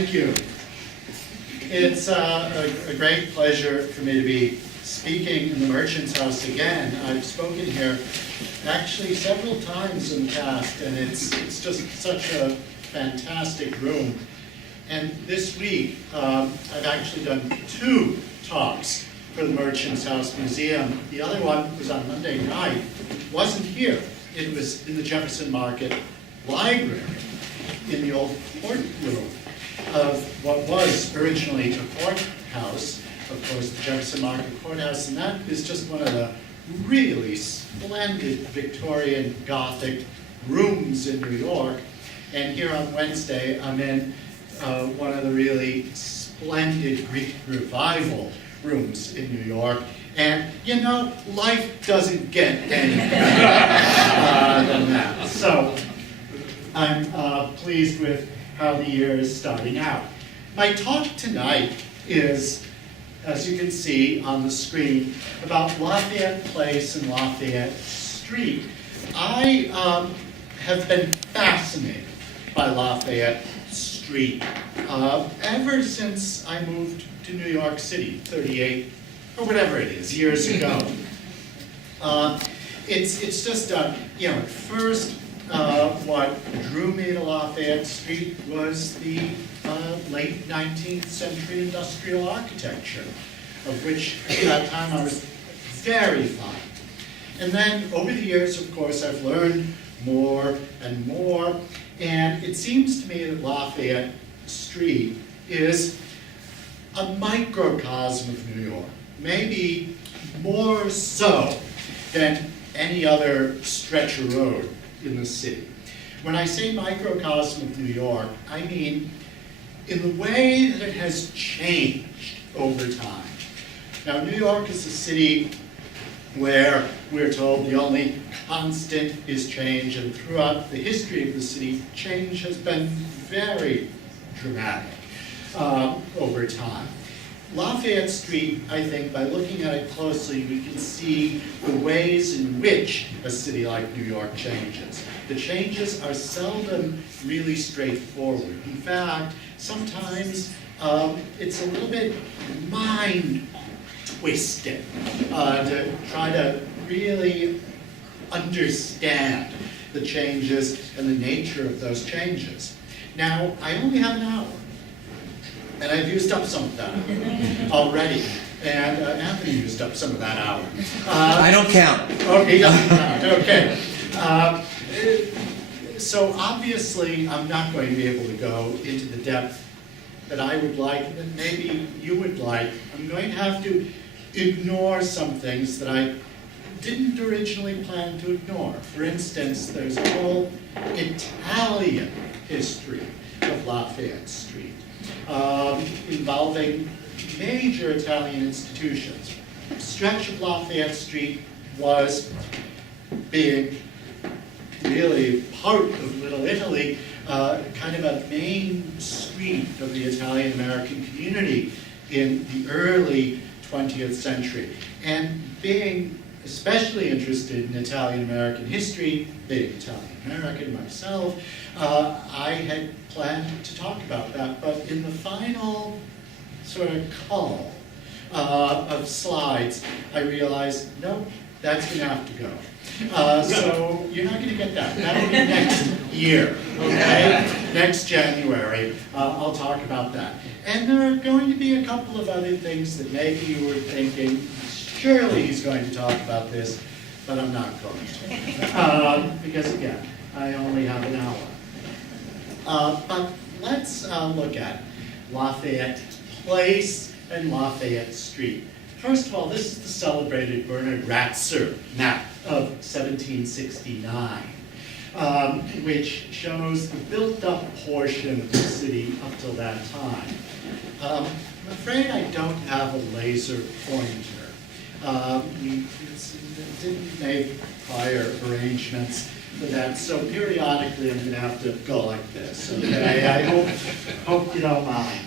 Thank you. It's a great pleasure for me to be speaking in the Merchant's House again. I've spoken here actually several times in the past, and it's just such a fantastic room. And this week, I've actually done 2 talks for the Merchant's House Museum. The other one was on Monday night. It wasn't here. It was in the Jefferson Market Library, in the old courtroom of what was originally a courthouse, of course, the Jefferson Market Courthouse, and that is just one of the really splendid Victorian Gothic rooms in New York. And here on Wednesday, I'm in one of the really splendid Greek Revival rooms in New York. And, you know, life doesn't get any better than that. So I'm pleased with how the year is starting out. My talk tonight is, as you can see on the screen, about Lafayette Place and Lafayette Street. I have been fascinated by Lafayette Street ever since I moved to New York City 38 or whatever it is years ago. It's just at first what drew me to Lafayette Street was the late 19th century industrial architecture, of which at that time I was very fond. And then over the years, of course, I've learned more and more, and it seems to me that Lafayette Street is a microcosm of New York, maybe more so than any other stretch of road in the city. When I say microcosm of New York, I mean in the way that it has changed over time. Now, New York is a city where we're told the only constant is change, and throughout the history of the city, change has been very dramatic over time. Lafayette Street, I think, by looking at it closely, we can see the ways in which a city like New York changes. The changes are seldom really straightforward. In fact, sometimes it's a little bit mind-twisting to try to really understand the changes and the nature of those changes. Now, I only have an hour. And I've used up some of that already. And Anthony used up some of that hour. I don't count. Okay, he doesn't count. Okay. So obviously, I'm not going to be able to go into the depth that I would like, that maybe you would like. I'm going to have to ignore some things that I didn't originally plan to ignore. For instance, there's a whole Italian history of Lafayette Street, involving major Italian institutions. The stretch of Lafayette Street was being really part of Little Italy, kind of a main street of the Italian-American community in the early 20th century. And being especially interested in Italian-American history, being Italian-American myself, I had planned to talk about that, but in the final sort of call of slides, I realized, nope, that's going to have to go. So you're not going to get that. That'll be next year, okay? Next January, I'll talk about that. And there are going to be a couple of other things that maybe you were thinking, surely he's going to talk about this, but I'm not going to. Because again, I only have an hour. But let's look at Lafayette Place and Lafayette Street. First of all, this is the celebrated Bernard Ratzer map of 1769, which shows the built-up portion of the city up till that time. I'm afraid I don't have a laser pointer. We didn't make prior arrangements for that, so periodically I'm going to have to go like this, okay? I hope you don't mind.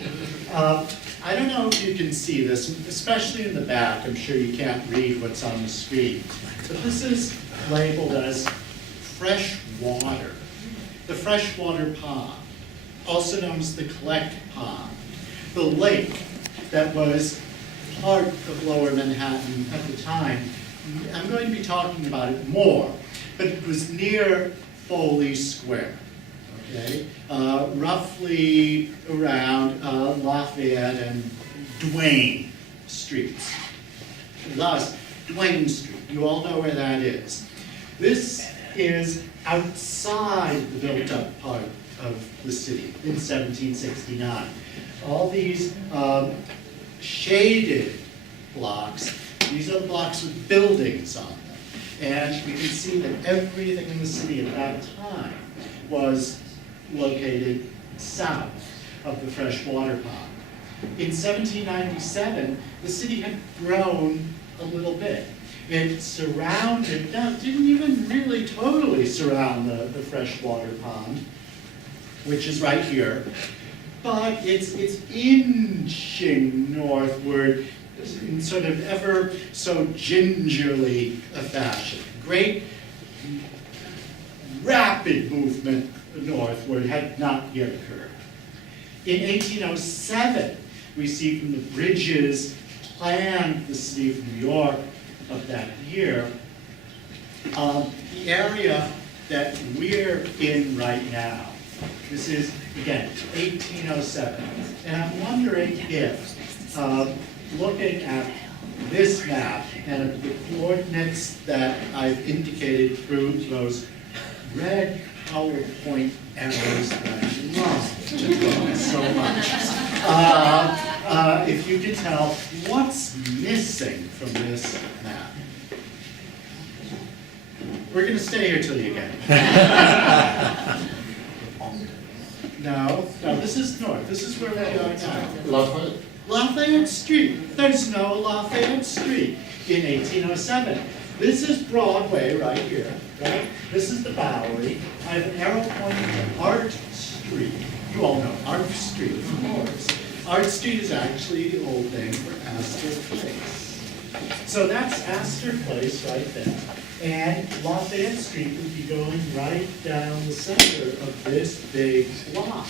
I don't know if you can see this, especially in the back. I'm sure you can't read what's on the screen. But this is labeled as fresh water, the freshwater pond. also known as the Collect Pond. The lake that was part of Lower Manhattan at the time, I'm going to be talking about it more, but it was near Foley Square, okay? Roughly around Lafayette and Duane Streets. Thus, Duane Street, you all know where that is. This is outside the built-up part of the city in 1769. All these shaded blocks, these are the blocks with buildings on them. And we can see that everything in the city at that time was located south of the freshwater pond. In 1797, the city had grown a little bit. It surrounded, now it didn't even really totally surround the freshwater pond, which is right here, but it's inching northward in sort of ever so gingerly a fashion. Great rapid movement northward had not yet occurred. In 1807, we see from the bridges planned the city of New York of that year, the area that we're in right now. This is, again, 1807. And I'm wondering if, looking at this map and at the coordinates that I've indicated through those red PowerPoint arrows that I love so much, if you can tell what's missing from this map. We're going to stay here till you get it. No, this is north. This is where we are now. Lafayette. Lafayette Street. There's no Lafayette Street in 1807. This is Broadway right here, right? This is the Bowery. I have an arrow pointing to Art Street. You all know Art Street, of course. Art Street is actually the old name for Astor Place. So that's Astor Place right there. And Lafayette Street would be going right down the center of this big block.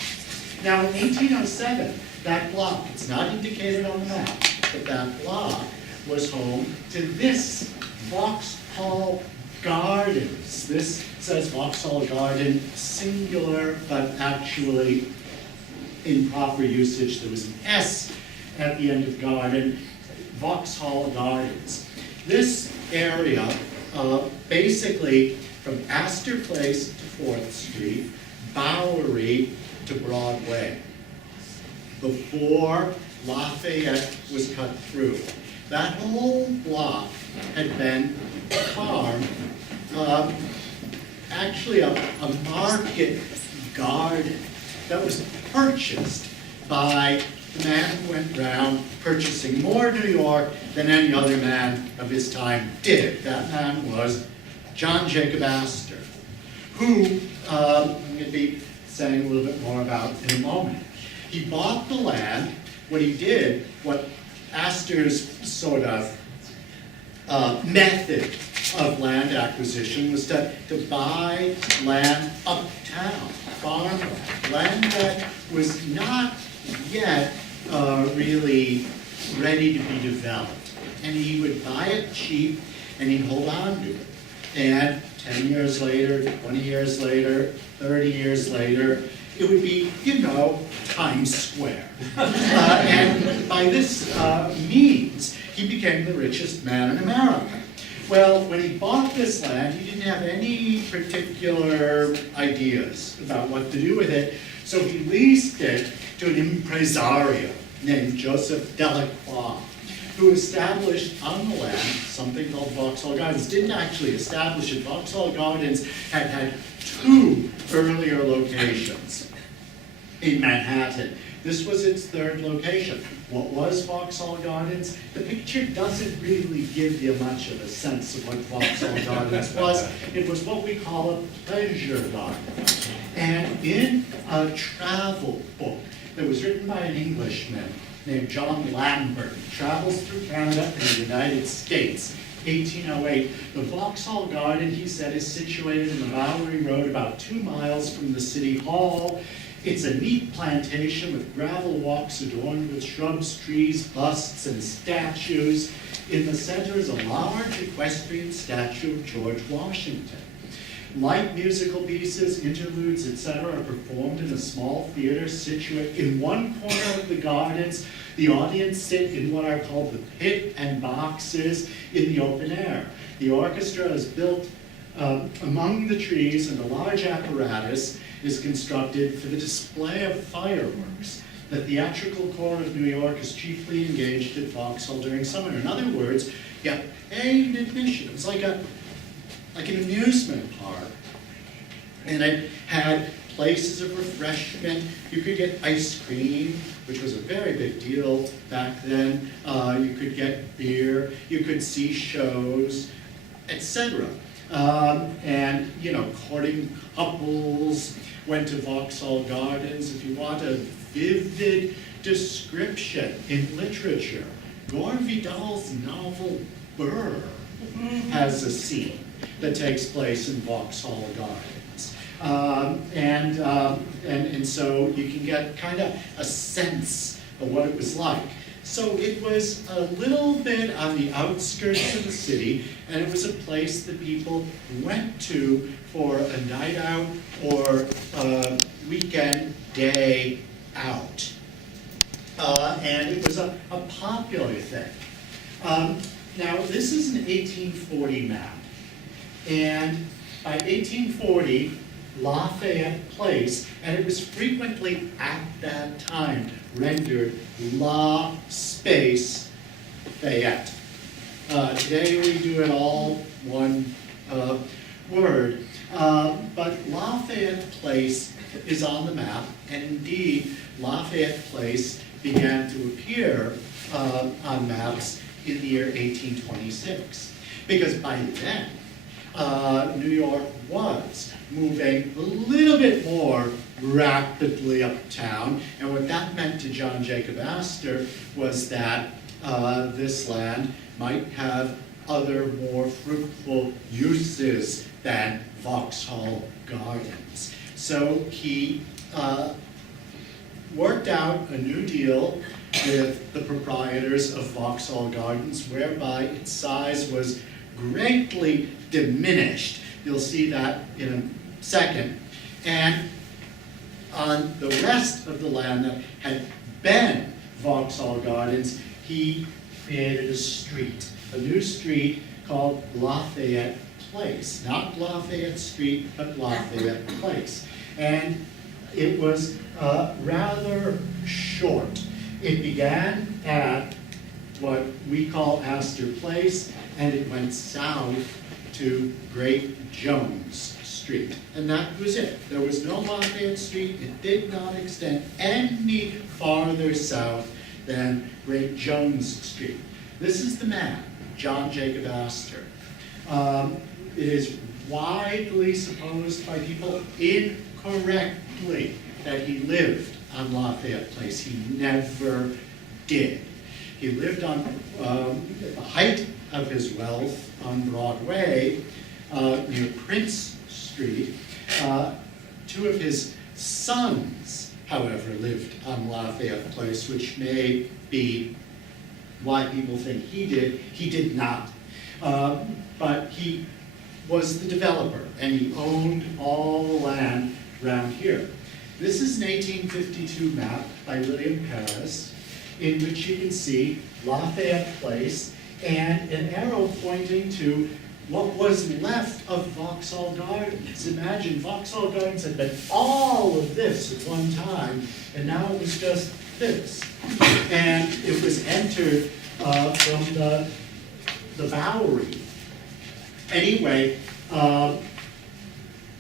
Now in 1807, that block, it's not indicated on the map, but that block was home to this Vauxhall Gardens. This says Vauxhall Garden, singular, but actually in proper usage there was an S at the end of garden, Vauxhall Gardens. This area, basically from Astor Place to 4th Street, Bowery to Broadway, before Lafayette was cut through. That whole block had been farmed, actually a market garden that was purchased by the man who went around purchasing more New York than any other man of his time did. That man was John Jacob Astor, who I'm going to be saying a little bit more about in a moment. He bought the land. What he did, what Astor's sort of method of land acquisition was to buy land uptown, farmland, land that was not yet really ready to be developed. And he would buy it cheap and he'd hold on to it. And 10 years later, 20 years later, 30 years later, it would be, you know, Times Square. And by this means, he became the richest man in America. Well, when he bought this land, he didn't have any particular ideas about what to do with it, so he leased it to an impresario named Joseph Delacroix, who established on the land something called Vauxhall Gardens. Didn't actually establish it. Vauxhall Gardens had two earlier locations in Manhattan. This was its third location. What was Vauxhall Gardens? The picture doesn't really give you much of a sense of what Vauxhall Gardens was. It was what we call a pleasure garden. And in a travel book that was written by an Englishman named John Lambert, travels through Canada and the United States, 1808. The Vauxhall Garden, he said, is situated in the Bowery Road about 2 miles from the City Hall. It's a neat plantation with gravel walks adorned with shrubs, trees, busts, and statues. In the center is a large equestrian statue of George Washington. Light musical pieces, interludes, etc. are performed in a small theater situated in one corner of the gardens. The audience sit in what are called the pit and boxes in the open air. The orchestra is built among the trees, and a large apparatus is constructed for the display of fireworks. The theatrical corps of New York is chiefly engaged at Vauxhall during summer. In other words, you paid admission. It was like an amusement park. And it had places of refreshment. You could get ice cream, which was a very big deal back then. You could get beer. You could see shows, etc. And, you know, courting couples went to Vauxhall Gardens. If you want a vivid description in literature, Gore Vidal's novel Burr has a scene that takes place in Vauxhall Gardens. And so you can get kind of a sense of what it was like. So it was a little bit on the outskirts of the city, and it was a place that people went to for a night out or a weekend day out. And it was a popular thing. Now, this is an 1840 map. And by 1840, Lafayette Place, and it was frequently at that time rendered La Space Fayette. Today we do it all one word. But Lafayette Place is on the map, and indeed Lafayette Place began to appear on maps in the year 1826. Because by then, New York was moving a little bit more rapidly uptown, and what that meant to John Jacob Astor was that this land might have other more fruitful uses than Vauxhall Gardens. So he worked out a new deal with the proprietors of Vauxhall Gardens, whereby its size was greatly diminished. You'll see that in a second. And on the rest of the land that had been Vauxhall Gardens, he created a street, a new street called Lafayette Place. Not Lafayette Street, but Lafayette Place. And it was rather short. It began at what we call Astor Place, and it went south to Great Jones Street. And that was it. There was no Lafayette Street. It did not extend any farther south than Great Jones Street. This is the man, John Jacob Astor. It is widely supposed by people incorrectly that he lived on Lafayette Place. He never did. He lived on at the height of his wealth on Broadway near Prince Street. Two of his sons, however, lived on Lafayette Place, which may be why people think he did. He did not. But he was the developer, and he owned all the land around here. This is an 1852 map by William Paris, in which you can see Lafayette Place and an arrow pointing to what was left of Vauxhall Gardens. Imagine, Vauxhall Gardens had been all of this at one time, and now it was just this. And it was entered from the Bowery. Anyway,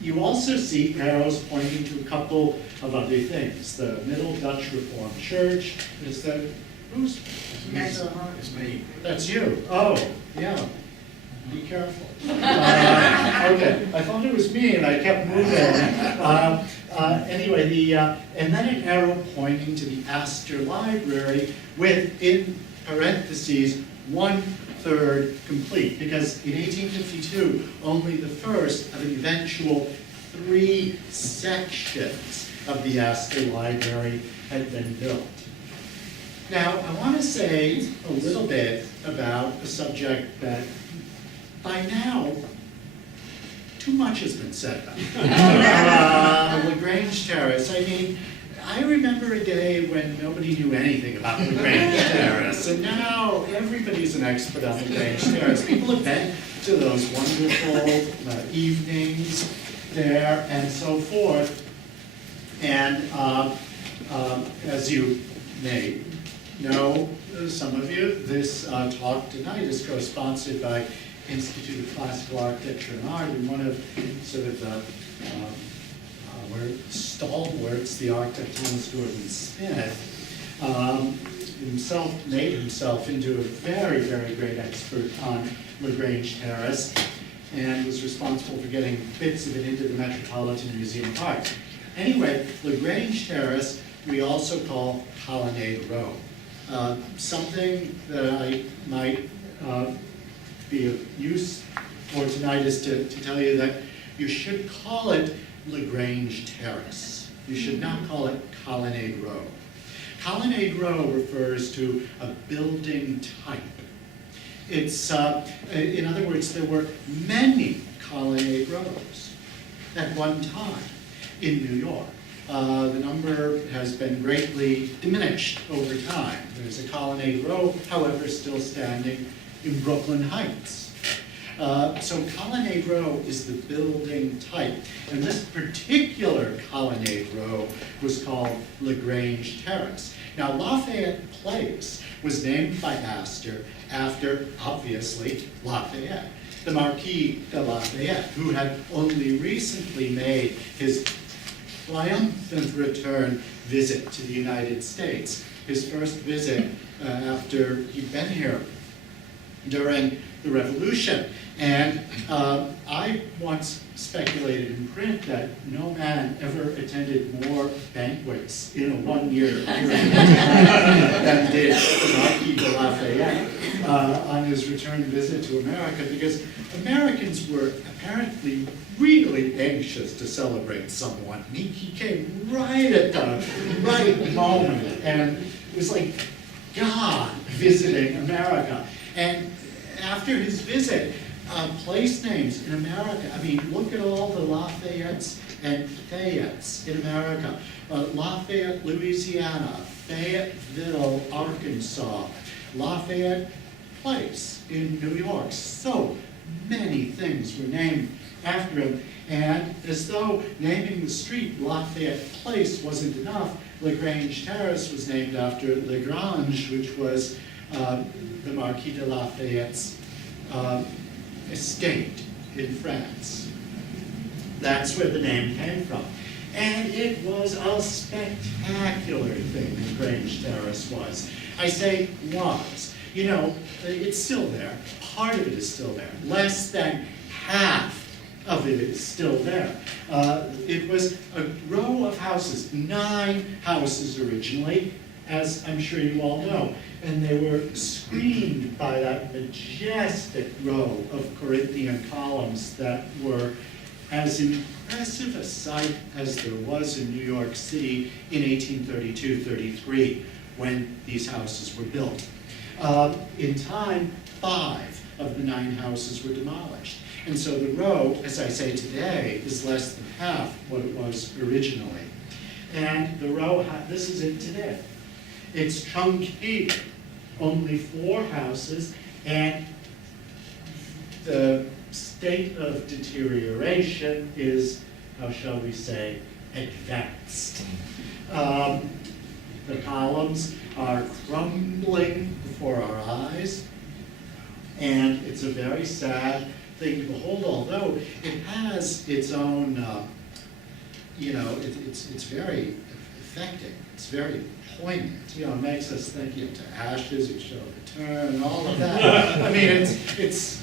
you also see arrows pointing to a couple of other things. The Middle Dutch Reformed Church. Is that, who's? It's me. That's you. Oh, yeah. Be careful. Okay, I thought it was me and I kept moving. Anyway, and then an arrow pointing to the Astor Library with, in parentheses, 1/3 complete, because in 1852, only the first of an eventual 3 sections of the Astor Library had been built. Now, I want to say a little bit about a subject that by now, too much has been said about. LaGrange Terrace. I mean, I remember a day when nobody knew anything about LaGrange Terrace, and now everybody's an expert on LaGrange Terrace. People have been to those wonderful evenings there and so forth. And as you may know, some of you, this talk tonight is co-sponsored by Institute of Classical Architecture and Art, and one of sort of the stalwarts, the architect Thomas Gordon Smith, himself made himself into a very, very great expert on LaGrange Terrace, and was responsible for getting bits of it into the Metropolitan Museum of Art. Anyway, LaGrange Terrace we also call Colonnade Row. Something that I might be of use for tonight is to tell you that you should call it LaGrange Terrace. You should not call it Colonnade Row. Colonnade Row refers to a building type. It's, in other words, there were many colonnade rows at one time in New York. The number has been greatly diminished over time. There's a colonnade row, however, still standing in Brooklyn Heights. So colonnade row is the building type. And this particular colonnade row was called LaGrange Terrace. Now, Lafayette Place was named by Astor after, obviously, Lafayette, the Marquis de Lafayette, who had only recently made his triumphant return visit to the United States. His first visit after he'd been here during the Revolution. And I once speculated in print that no man ever attended more banquets in a one-year period than did the Marquis de Lafayette on his return visit to America, because Americans were apparently really anxious to celebrate someone. He came right at the right moment, and it was like God visiting America. And after his visit, place names in America, I mean, look at all the Lafayettes and Fayettes in America. Lafayette, Louisiana, Fayetteville, Arkansas, Lafayette Place in New York. So many things were named after him. And as though naming the street Lafayette Place wasn't enough, LaGrange Terrace was named after Lagrange, which was the Marquis de Lafayette's estate in France. That's where the name came from. And it was a spectacular thing, LaGrange Terrace was. I say was. You know, it's still there. Part of it is still there. Less than half of it is still there. It was a row of houses, 9 houses originally, as I'm sure you all know. And they were screened by that majestic row of Corinthian columns that were as impressive a sight as there was in New York City in 1832-33 when these houses were built. In time, 5 of the 9 houses were demolished. And so the row, as I say today, is less than half what it was originally. And the row, this is it today. It's truncated, only 4 houses, and the state of deterioration is, how shall we say, advanced. The columns are crumbling before our eyes, and it's a very sad thing to behold, although it has its own, it's very affecting, it's very poignant. You know, it makes us think, to ashes, you show return, and all of that. I mean, it's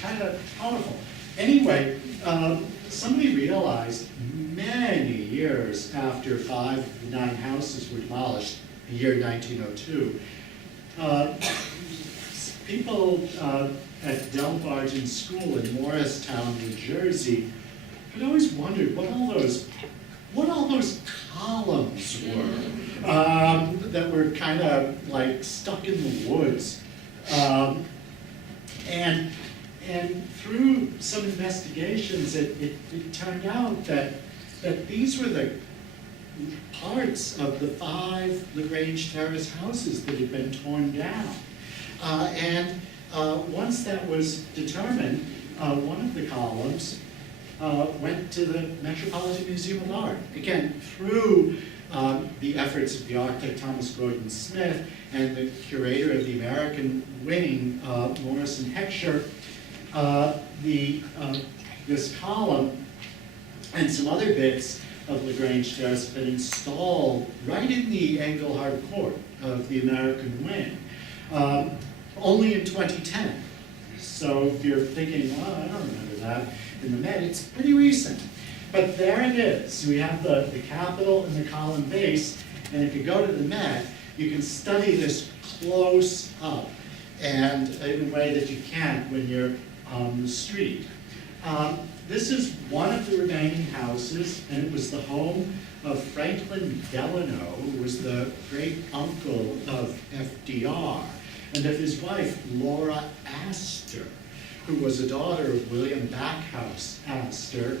kind of powerful. Anyway, somebody realized many years after 5 of the 9 houses were demolished, the year 1902, people at Delbarton School in Morristown, New Jersey, had always wondered what all those columns were, that were kind of like stuck in the woods. And through some investigations, it turned out that these were the parts of the 5 LaGrange Terrace houses that had been torn down. Once that was determined, one of the columns went to the Metropolitan Museum of Art. Again, through the efforts of the architect Thomas Gordon Smith and the curator of the American wing, Morrison Heckscher, this column and some other bits of LaGrange Terrace have been installed right in the Engelhard Court of the American wing, only in 2010. So if you're thinking, oh, I don't remember that in the Met, it's pretty recent. But there it is. We have the Capitol and the column base, and if you go to the Met, you can study this close up, and in a way that you can't when you're on the street. This is one of the remaining houses, and it was the home of Franklin Delano, who was the great uncle of FDR, and of his wife, Laura Astor, who was a daughter of William Backhouse Astor.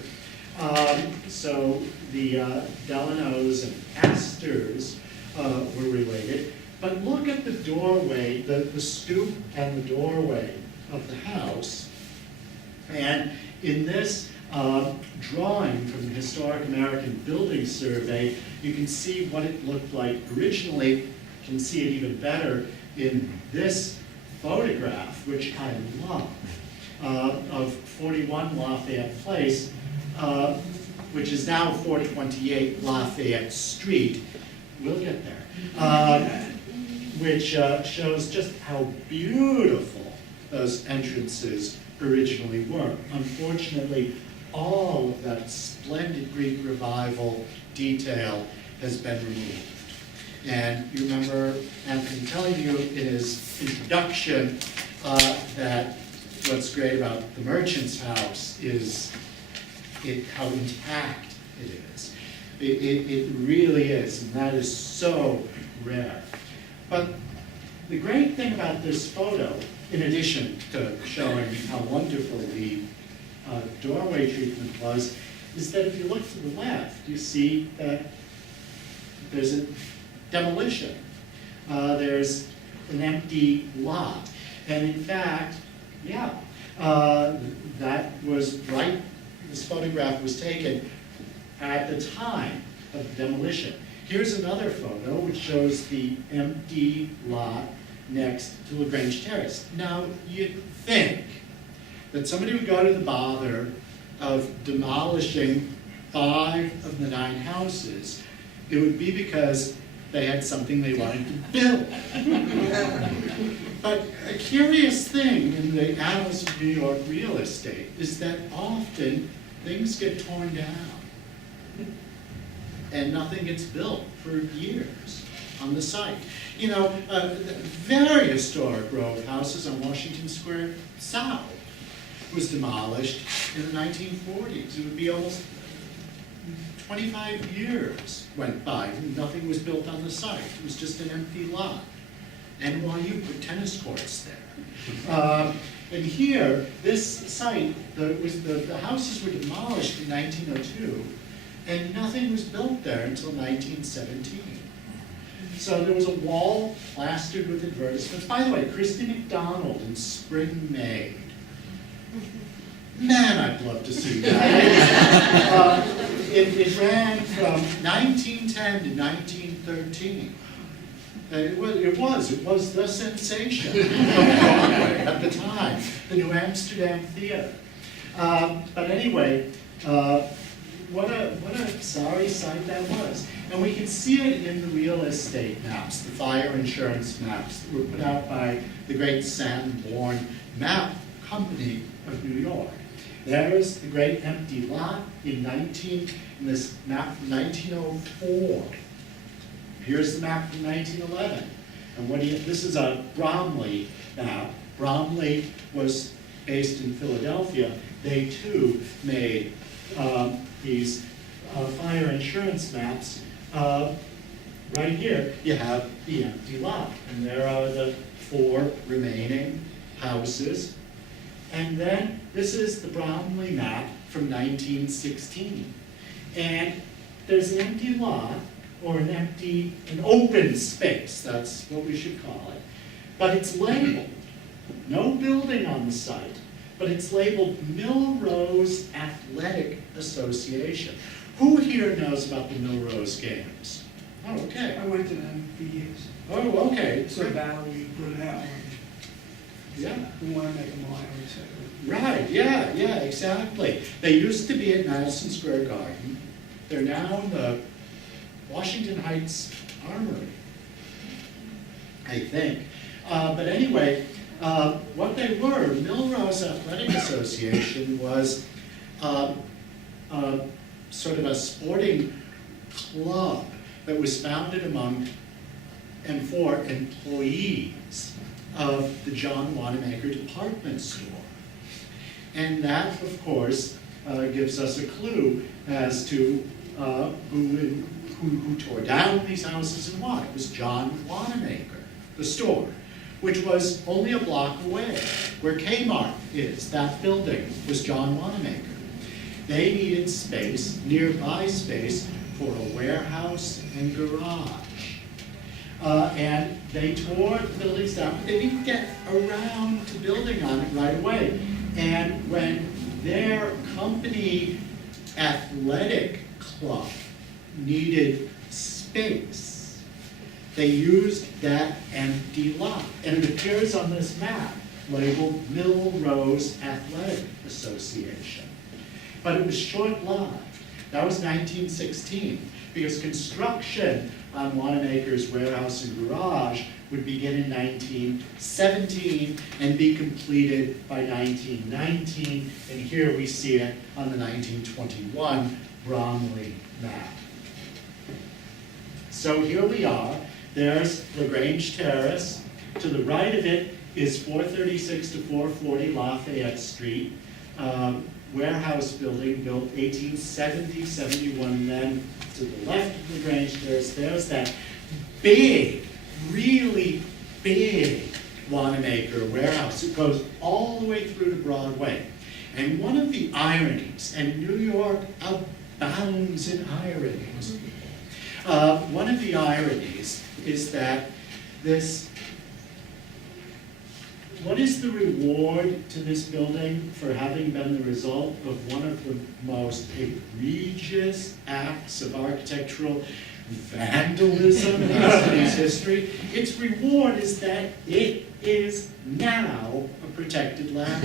So the Delanos and Astors were related. But look at the doorway, the stoop and the doorway of the house. And in this drawing from the Historic American Building Survey, you can see what it looked like originally. You can see it even better in this photograph, which I love, of 41 Lafayette Place, which is now 4028 Lafayette Street. We'll get there. Which shows just how beautiful those entrances originally were. Unfortunately, all of that splendid Greek Revival detail has been removed. And you remember Anthony telling you in his introduction that what's great about the Merchant's House is how intact it is. It really is, and that is so rare. But the great thing about this photo, in addition to showing how wonderful the doorway treatment was, is that if you look to the left, you see that there's a demolition. There's an empty lot. And in fact, yeah, that was right, this photograph was taken at the time of the demolition. Here's another photo which shows the empty lot next to LaGrange Terrace. Now, you'd think that somebody would go to the bother of demolishing 5 of the 9 houses. It would be because they had something they wanted to build. But a curious thing in the annals of New York real estate is that often things get torn down and nothing gets built for years on the site. You know, very historic row of houses on Washington Square South was demolished in the 1940s. It would be almost 25 years went by and nothing was built on the site. It was just an empty lot. NYU put tennis courts there. And here, this site, the houses were demolished in 1902, and nothing was built there until 1917. So there was a wall plastered with advertisements. By the way, Christy McDonald in Spring Maid. Man, I'd love to see that. It ran from 1910 to 1913. It was the sensation of Broadway at the time, the New Amsterdam Theater. But anyway, what a sorry sight that was. And we can see it in the real estate maps, the fire insurance maps that were put out by the great Sanborn Map Company of New York. There's the great empty lot in this map from 1904. Here's the map from 1911. And this is a Bromley map. Bromley was based in Philadelphia. They too made these fire insurance maps right here, you have the empty lot, and there are the 4 remaining houses. And then this is the Bromley map from 1916. And there's an empty lot, or an open space, that's what we should call it. But it's labeled, no building on the site, but it's labeled Milrose Athletic Association. Who here knows about the Milrose games? Oh, okay. I went to them for years. Oh, okay. So Valerie put out one. Yeah. We want to make them all every second. Right, yeah, exactly. They used to be at Madison Square Garden. They're now in the Washington Heights Armory, I think. But anyway, what they were, Milrose Athletic Association was sort of a sporting club that was founded among and for employees of the John Wanamaker department store. And that, of course, gives us a clue as to who tore down these houses and why. It was John Wanamaker, the store, which was only a block away. Where Kmart is, that building was John Wanamaker. They needed space, nearby space, for a warehouse and garage. And they tore the buildings down, but they didn't get around to building on it right away. And when their company athletic club needed space, they used that empty lot. And it appears on this map labeled Milrose Athletic Association. But it was short-lived. That was 1916, because construction on Wanamaker's warehouse and garage would begin in 1917 and be completed by 1919. And here we see it on the 1921 Bromley map. So here we are. There's LaGrange Terrace. To the right of it is 436 to 440 Lafayette Street. Warehouse building built 1870, 71, then to the left of LaGrange Terrace, there's that big, really big Wanamaker warehouse. It goes all the way through to Broadway. And one of the ironies, and New York abounds in ironies, one of the ironies is that what is the reward to this building for having been the result of one of the most egregious acts of architectural vandalism in our city's history? Its reward is that it is now a protected landmark.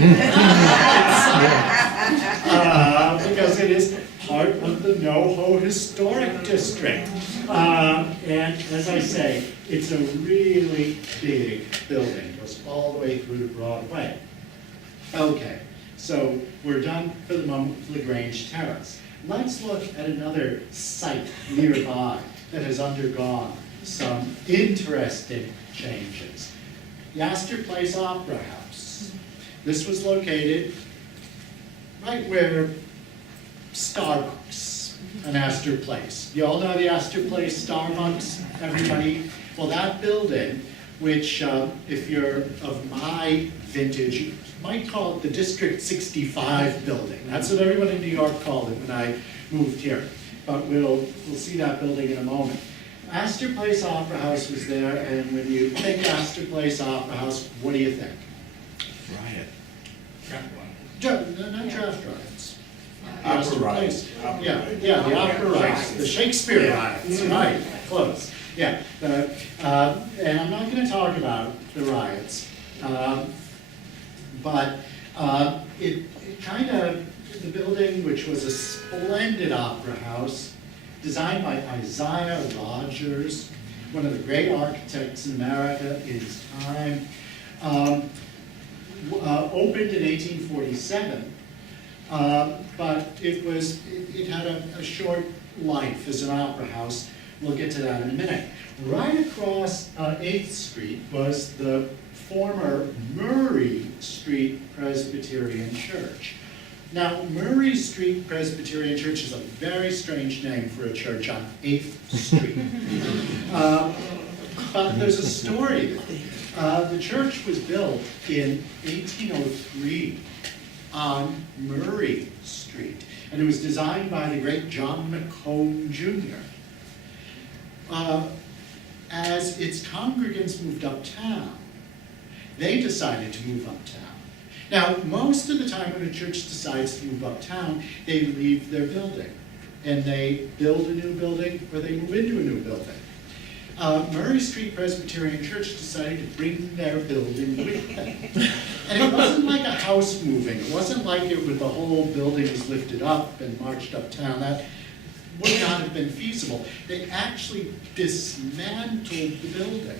Because it is part of the NoHo Historic District. And as I say, it's a really big building. It goes all the way through to Broadway. Okay, so we're done for the moment with LaGrange Terrace. Let's look at another site nearby that has undergone some interesting changes. The Astor Place Opera House. This was located right where Starbucks and Astor Place. You all know the Astor Place Starbucks, everybody? Well, that building, which if you're of my vintage, you might call it the District 65 building. That's what everyone in New York called it when I moved here. But we'll see that building in a moment. Astor Place Opera House was there, and when you think Astor Place Opera House, what do you think? Riot. Not draft riots. Opera riots. Yeah, the opera riots, the Shakespeare riots, right, close. Yeah, and I'm not going to talk about the riots, but it kind of, the building, which was a splendid opera house, designed by Isaiah Rogers, one of the great architects in America in his time, opened in 1847, but it had a short life as an opera house. We'll get to that in a minute. Right across 8th Street was the former Murray Street Presbyterian Church. Now, Murray Street Presbyterian Church is a very strange name for a church on 8th Street. But there's a story. The church was built in 1803 on Murray Street, and it was designed by the great John McComb Jr. As its congregants moved uptown, they decided to move uptown. Now, most of the time when a church decides to move uptown, they leave their building, and they build a new building, or they move into a new building. Murray Street Presbyterian Church decided to bring their building with them. And it wasn't like a house moving. It wasn't like the whole building was lifted up and marched uptown. That would not have been feasible. They actually dismantled the building,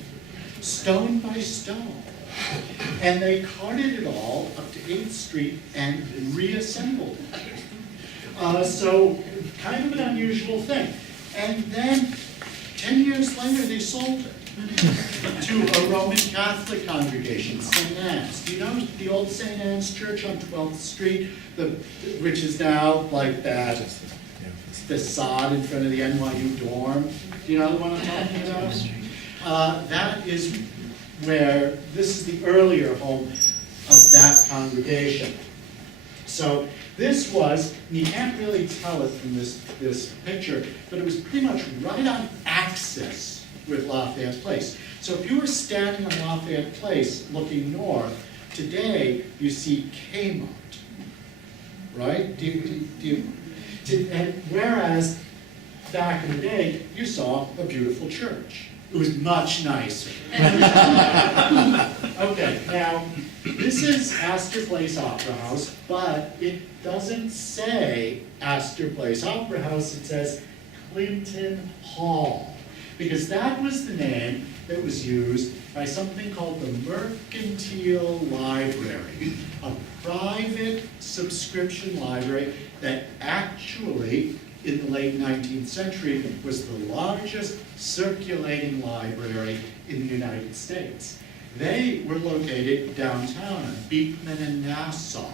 stone by stone. And they carted it all up to 8th Street and reassembled it. So, kind of an unusual thing. And then, 10 years later, they sold it to a Roman Catholic congregation, St. Anne's. Do you know the old St. Anne's Church on 12th Street, which is now like that Facade in front of the NYU dorm? Do you know the one I'm talking about? That is where, this is the earlier home of that congregation. So this was, and you can't really tell it from this picture, but it was pretty much right on axis with Lafayette Place. So if you were standing on Lafayette Place looking north, today you see Kmart, right? And whereas back in the day, you saw a beautiful church. It was much nicer. Okay, now, this is Astor Place Opera House, but it doesn't say Astor Place Opera House, it says Clinton Hall, because that was the name that was used by something called the Mercantile Library, a private subscription library that actually, in the late 19th century, was the largest circulating library in the United States. They were located downtown on Beekman and Nassau.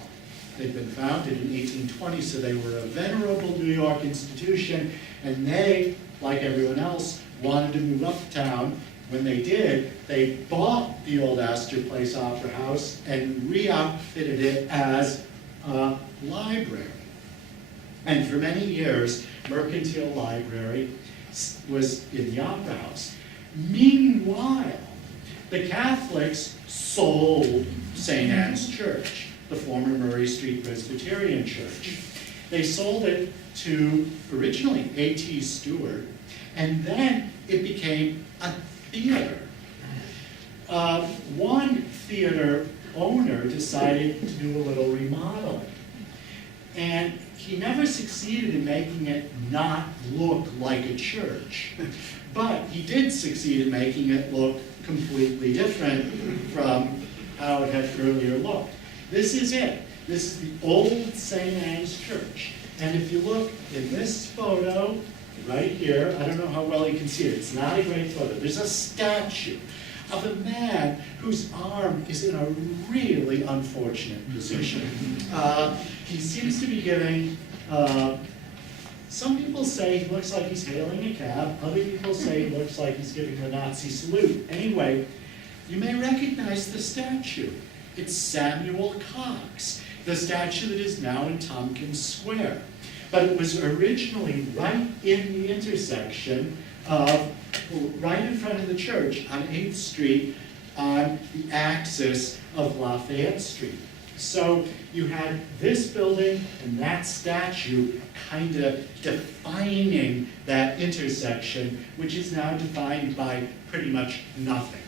They'd been founded in 1820, so they were a venerable New York institution, and they, like everyone else, wanted to move uptown. When they did, they bought the old Astor Place Opera House and re-outfitted it as a library. And for many years, Mercantile Library was in the Opera House. Meanwhile, the Catholics sold St. Anne's Church, the former Murray Street Presbyterian Church. They sold it to, originally, A.T. Stewart, and then it became a theater. One theater owner decided to do a little remodeling, and he never succeeded in making it not look like a church, but he did succeed in making it look completely different from how it had earlier looked. This is it. This is the old St. Anne's Church. And if you look in this photo right here, I don't know how well you can see it. It's not a great photo. There's a statue of a man whose arm is in a really unfortunate position. He seems to be giving, some people say he looks like he's hailing a cab. Other people say he looks like he's giving the Nazi salute. Anyway, you may recognize the statue. It's Samuel Cox, the statue that is now in Tompkins Square. But it was originally right in the intersection of, right in front of the church on 8th Street on the axis of Lafayette Street. So you had this building and that statue kind of defining that intersection, which is now defined by pretty much nothing.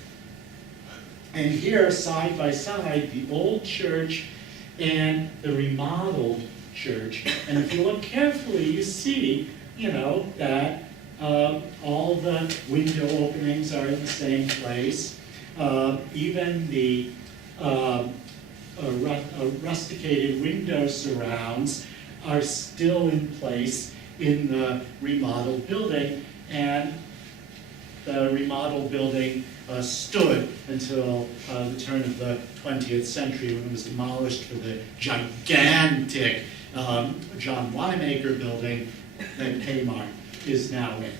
And here, side by side, the old church and the remodeled church. And if you look carefully, you see, that all the window openings are in the same place. Even the rusticated window surrounds are still in place in the remodeled building. And the remodeled building stood until the turn of the 20th century, when it was demolished for the gigantic John Wanamaker building that Kmart is now in.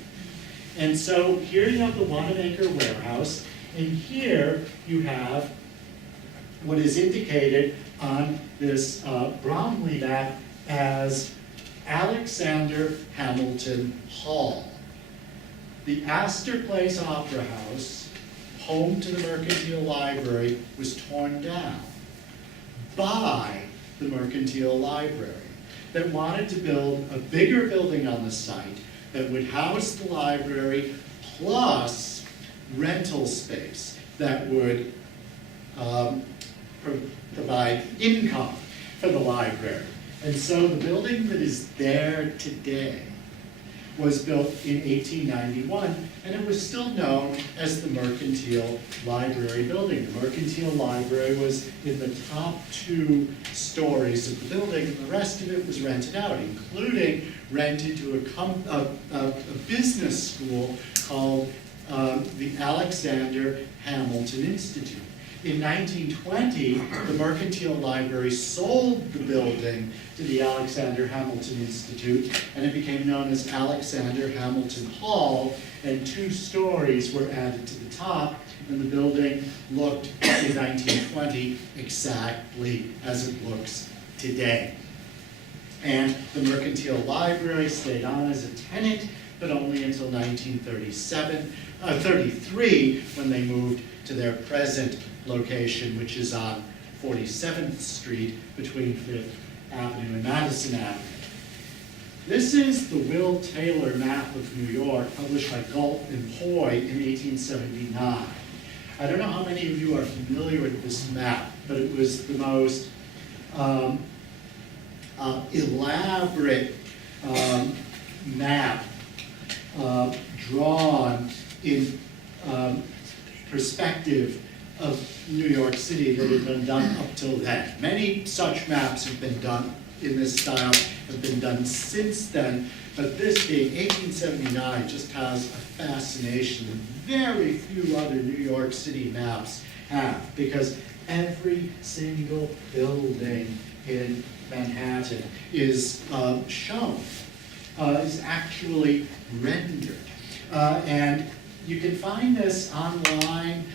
And so here you have the Wanamaker warehouse, and here you have what is indicated on this Bromley map as Alexander Hamilton Hall. The Astor Place Opera House, home to the Mercantile Library, was torn down by the Mercantile Library that wanted to build a bigger building on the site that would house the library plus rental space that would provide income for the library. And so the building that is there today was built in 1891, and it was still known as the Mercantile Library building. The Mercantile Library was in the top 2 stories of the building, and the rest of it was rented out, including rented to a business school called the Alexander Hamilton Institute. In 1920, the Mercantile Library sold the building to the Alexander Hamilton Institute, and it became known as Alexander Hamilton Hall, and 2 stories were added to the top, and the building looked in 1920 exactly as it looks today. And the Mercantile Library stayed on as a tenant, but only until 1933, when they moved to their present location, which is on 47th Street between 5th Avenue and Madison Avenue. This is the Will Taylor map of New York, published by Galt and Hoy in 1879. I don't know how many of you are familiar with this map, but it was the most elaborate map drawn in perspective of New York City that had been done up till then. Many such maps have been done in this style, have been done since then, but this being 1879 just has a fascination that very few other New York City maps have, because every single building in Manhattan is shown, is actually rendered. And you can find this online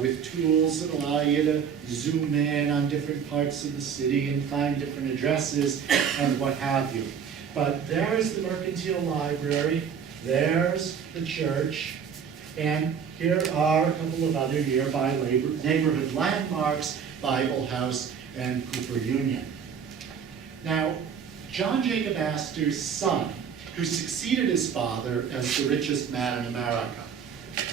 with tools that allow you to zoom in on different parts of the city and find different addresses and what have you. But there's the Mercantile Library, there's the church, and here are a couple of other nearby neighborhood landmarks, Bible House and Cooper Union. Now, John Jacob Astor's son, who succeeded his father as the richest man in America.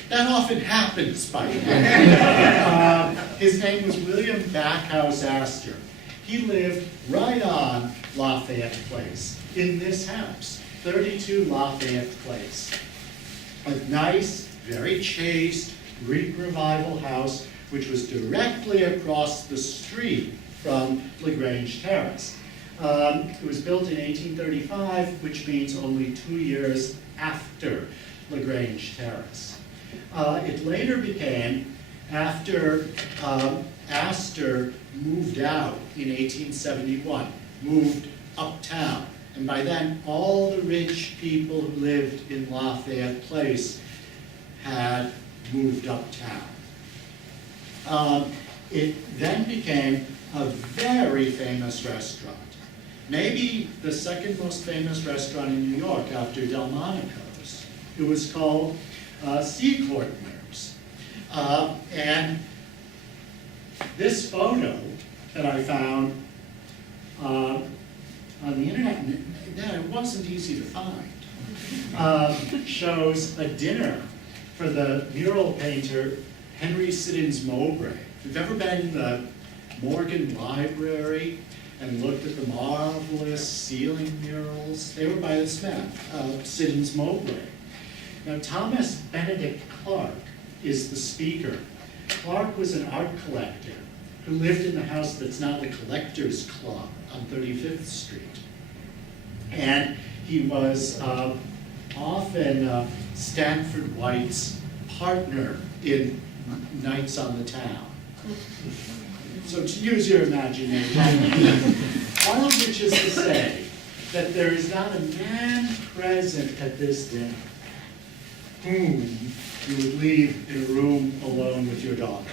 That often happens, by the way. His name was William Backhouse Astor. He lived right on Lafayette Place, in this house, 32 Lafayette Place. A nice, very chaste Greek Revival house, which was directly across the street from LaGrange Terrace. It was built in 1835, which means only 2 years after LaGrange Terrace. It later became, after Astor moved out in 1871, moved uptown. And by then, all the rich people who lived in Lafayette Place had moved uptown. It then became a very famous restaurant. Maybe the second most famous restaurant in New York after Delmonico's. It was called Sea Courtiers. And this photo that I found on the internet, that it wasn't easy to find, shows a dinner for the mural painter Henry Siddons Mowbray. If you've ever been in the Morgan Library and looked at the marvelous ceiling murals, they were by this man, Siddons Mowbray. Now, Thomas Benedict Clark is the speaker. Clark was an art collector who lived in the house that's now the Collectors Club on 35th Street. And he was often Stanford White's partner in Knights on the Town. So to use your imagination, all of which is to say that there is not a man present at this dinner whom you would leave in a room alone with your dog.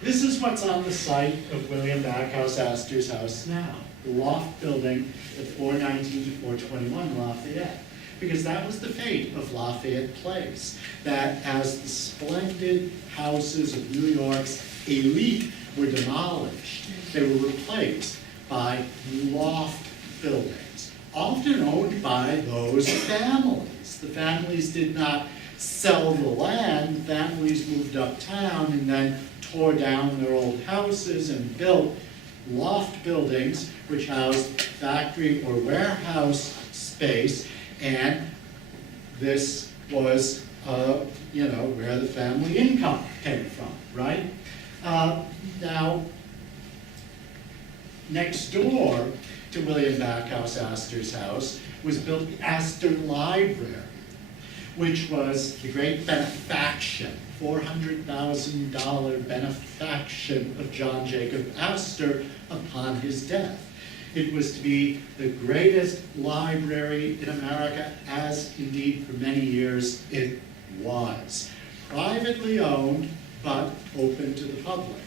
This is what's on the site of William Backhouse Astor's house now, the loft building at 419 to 421 Lafayette. Because that was the fate of Lafayette Place, that as the splendid houses of New York's elite were demolished, they were replaced by loft buildings, often owned by those families. The families did not sell the land, the families moved uptown and then tore down their old houses and built loft buildings which housed factory or warehouse space. And this was, where the family income came from, right? Now, next door to William Backhouse Astor's house was built the Astor Library, which was the great benefaction, $400,000 benefaction of John Jacob Astor upon his death. It was to be the greatest library in America, as indeed for many years it was. Privately owned, but open to the public,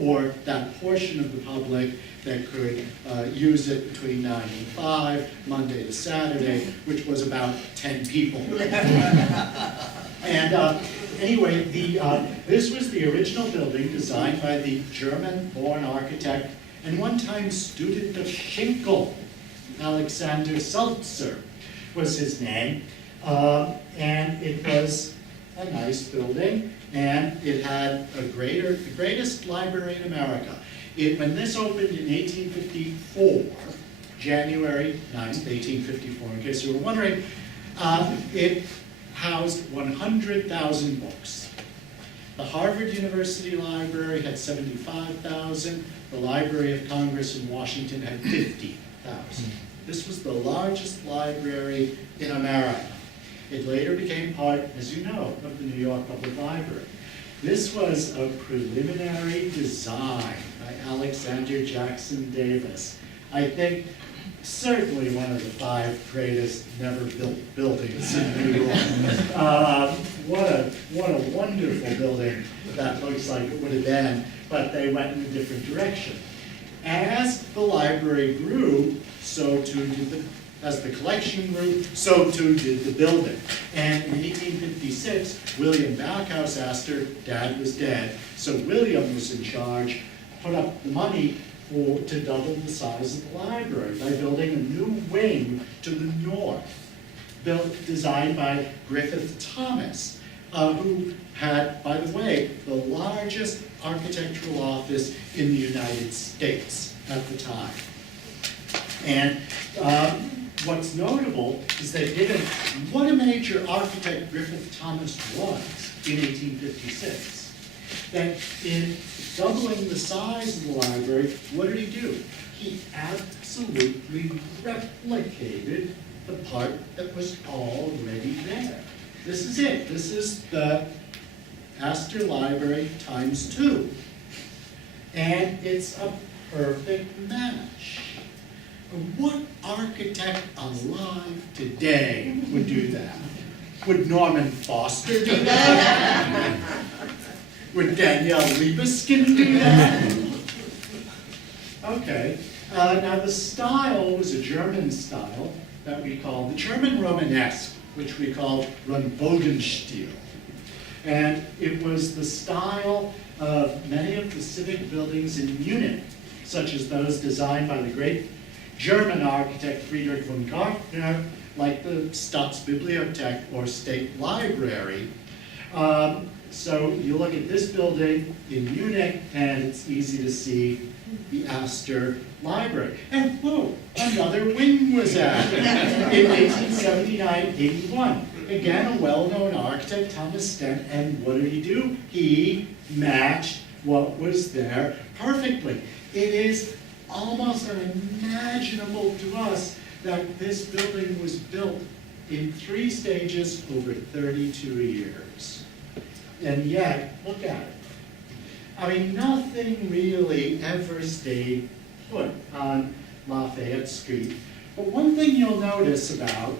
or that portion of the public that could use it between 9 and 5, Monday to Saturday, which was about 10 people. And anyway, this was the original building designed by the German-born architect and one-time student of Schinkel, Alexander Seltzer was his name. And it was a nice building, and it had the greatest library in America. When this opened in 1854, January 9th, 1854, in case you were wondering, it housed 100,000 books. The Harvard University Library had 75,000. The Library of Congress in Washington had 50,000. This was the largest library in America. It later became part, as you know, of the New York Public Library. This was a preliminary design by Alexander Jackson Davis. I think certainly one of the 5 greatest never built buildings in New York. What a wonderful building that looks like it would have been, but they went in a different direction. As the library grew, so too did as the collection grew, so too did the building. And in 1856, William Backhouse Astor, Dad was dead, so William was in charge, put up the money to double the size of the library by building a new wing to the north, designed by Griffith Thomas, who had, by the way, the largest architectural office in the United States at the time. And what's notable is that given what a major architect Griffith Thomas was in 1856, that in doubling the size of the library, what did he do? He absolutely replicated the part that was already there. This is it. This is the Astor Library times 2. And it's a perfect match. What architect alive today would do that? Would Norman Foster do that? Would Danielle Libeskind do that? Okay. Now the style was a German style that we call the German Romanesque, which we call Rundbogenstil. And it was the style of many of the civic buildings in Munich, such as those designed by the great German architect Friedrich von Gartner, like the Staatsbibliothek or State Library. So you look at this building in Munich, and it's easy to see the Astor Library. And whoa, another wing was added in 1879-81. Again, a well-known architect, Thomas Stent, and what did he do? He matched what was there perfectly. It is almost unimaginable to us that this building was built in 3 stages over 32 years. And yet, look at it. I mean, nothing really ever stayed put on Lafayette Street. But one thing you'll notice about,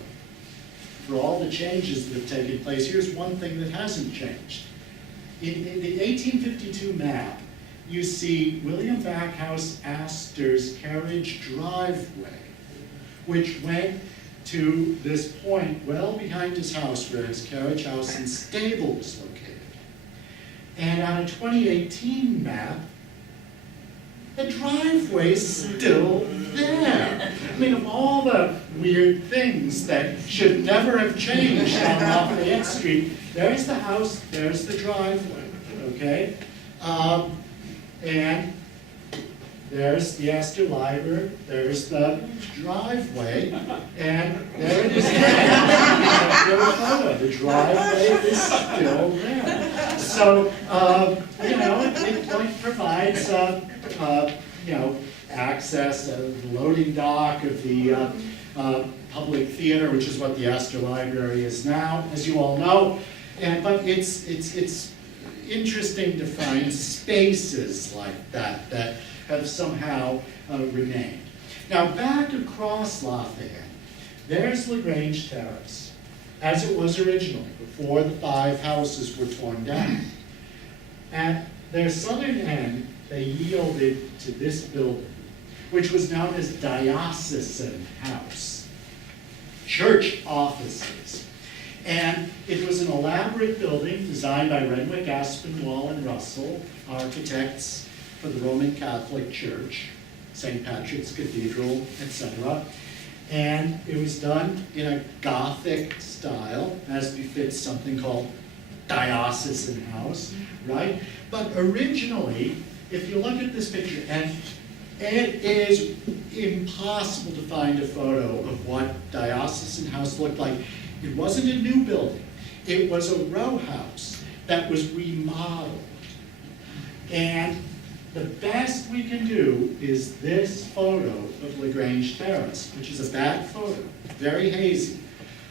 for all the changes that have taken place, here's one thing that hasn't changed. In the 1852 map, you see William Backhouse Astor's carriage driveway, which went to this point well behind his house where his carriage house and stable was located. And on a 2018 map, the driveway's still there. I mean, of all the weird things that should never have changed on Lafayette Street, there's the house, there's the driveway, okay? And there's the Astor Library, there's the driveway, and there it is again. The driveway is still there. So, it provides, access, the loading dock of the public theater, which is what the Astor Library is now, as you all know. But it's interesting to find spaces like that that have somehow remained. Now, back across Lafayette, there's LaGrange Terrace, as it was originally, before the 5 houses were torn down. At their southern end, they yielded to this building, which was known as Diocesan House, church offices. And it was an elaborate building designed by Renwick, Aspinwall, and Russell, architects for the Roman Catholic Church, St. Patrick's Cathedral, etc. And it was done in a Gothic style, as befits something called Diocesan House, right? But originally, if you look at this picture, and it is impossible to find a photo of what Diocesan House looked like. It wasn't a new building. It was a row house that was remodeled. And the best we can do is this photo of LaGrange Terrace, which is a bad photo, very hazy.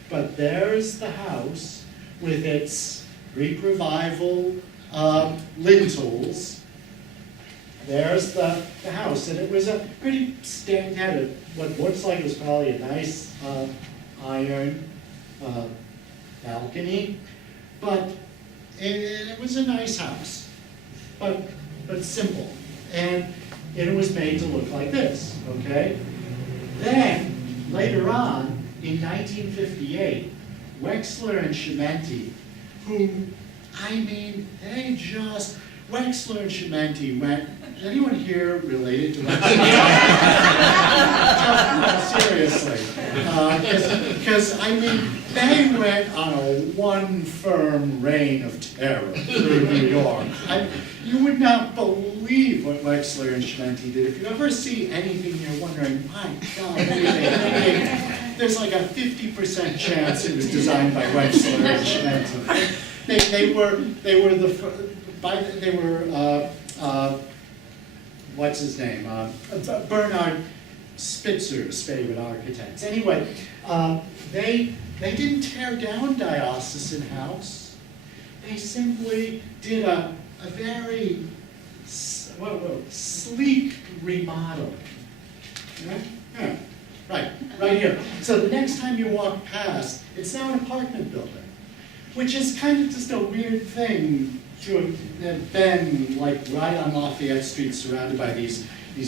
But there's the house with its Greek Revival lintels. There's the house, and it was a pretty had what looks like it was probably a nice iron balcony, but it was a nice house, but simple, and it was made to look like this, okay? Then, later on, in 1958, Wexler and Chimenti, who, I mean, Wexler and Chimenti went, is anyone here related to Wexler? Seriously. Because, I mean, they went on a one firm reign of terror through New York. You would not believe what Wexler and Chimenti did. If you ever see anything you're wondering, my God, what are they thinking? There's like a 50% chance it was designed by Wexler and Chimenti. What's his name? Bernard Spitzer's favorite architects. Anyway, they didn't tear down Diocesan House. They simply did a very sleek remodeling. Yeah. Right here. So the next time you walk past, it's now an apartment building, which is kind of just a weird thing to have been like right on Lafayette Street, surrounded by these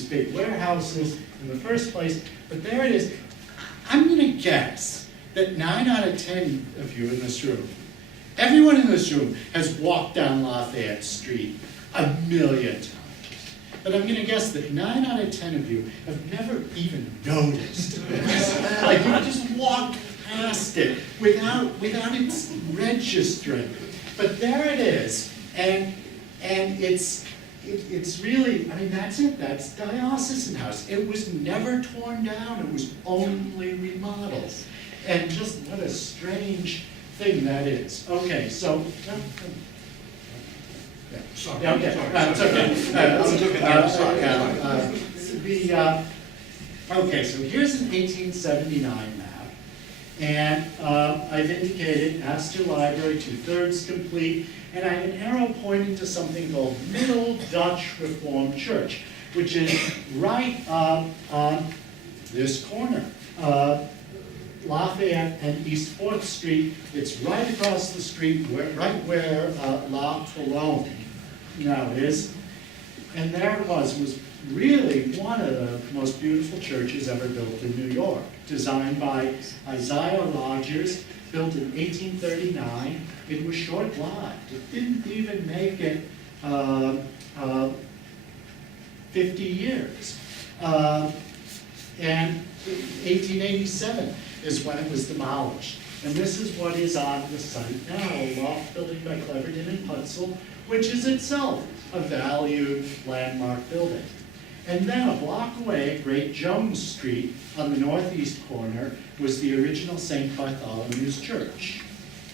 big warehouses in the first place. But there it is. I'm going to guess that 9 out of 10 of you in this room, everyone in this room has walked down Lafayette Street a million times. But I'm going to guess that 9 out of 10 of you have never even noticed this. Like you just walked past it without it registering. But there it is, and it's really, I mean, that's it. That's Diocesan House. It was never torn down. It was only remodeled. And just what a strange thing that is. Okay, so. Sorry. Okay, it's okay. Okay, so here's an 1879 map. And I've indicated Astor Library, 2/3 complete, and I have an arrow pointing to something called Middle Dutch Reformed Church, which is right on this corner. Lafayette and East 4th Street. It's right across the street, right where La Morrone now is. And there it was really one of the most beautiful churches ever built in New York, designed by Isaiah Rogers, built in 1839. It was short-lived. It didn't even make it 50 years. And 1887 is when it was demolished. And this is what is on the site now, a loft building by Cleverton and Putzel, which is itself a valued landmark building. And then a block away, Great Jones Street, on the northeast corner, was the original St. Bartholomew's Church.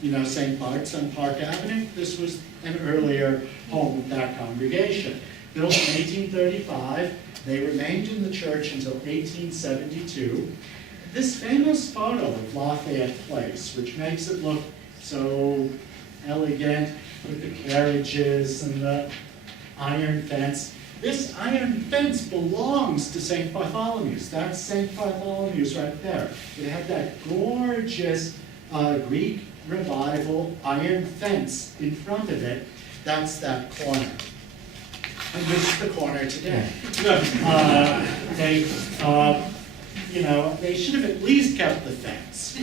You know St. Bart's on Park Avenue? This was an earlier home of that congregation. Built in 1835, they remained in the church until 1872. This famous photo of Lafayette Place, which makes it look so elegant with the carriages and the iron fence. This iron fence belongs to St. Bartholomew's. That's St. Bartholomew's right there. It had that gorgeous Greek Revival iron fence in front of it. That's that corner. And this is the corner today. They should have at least kept the fence.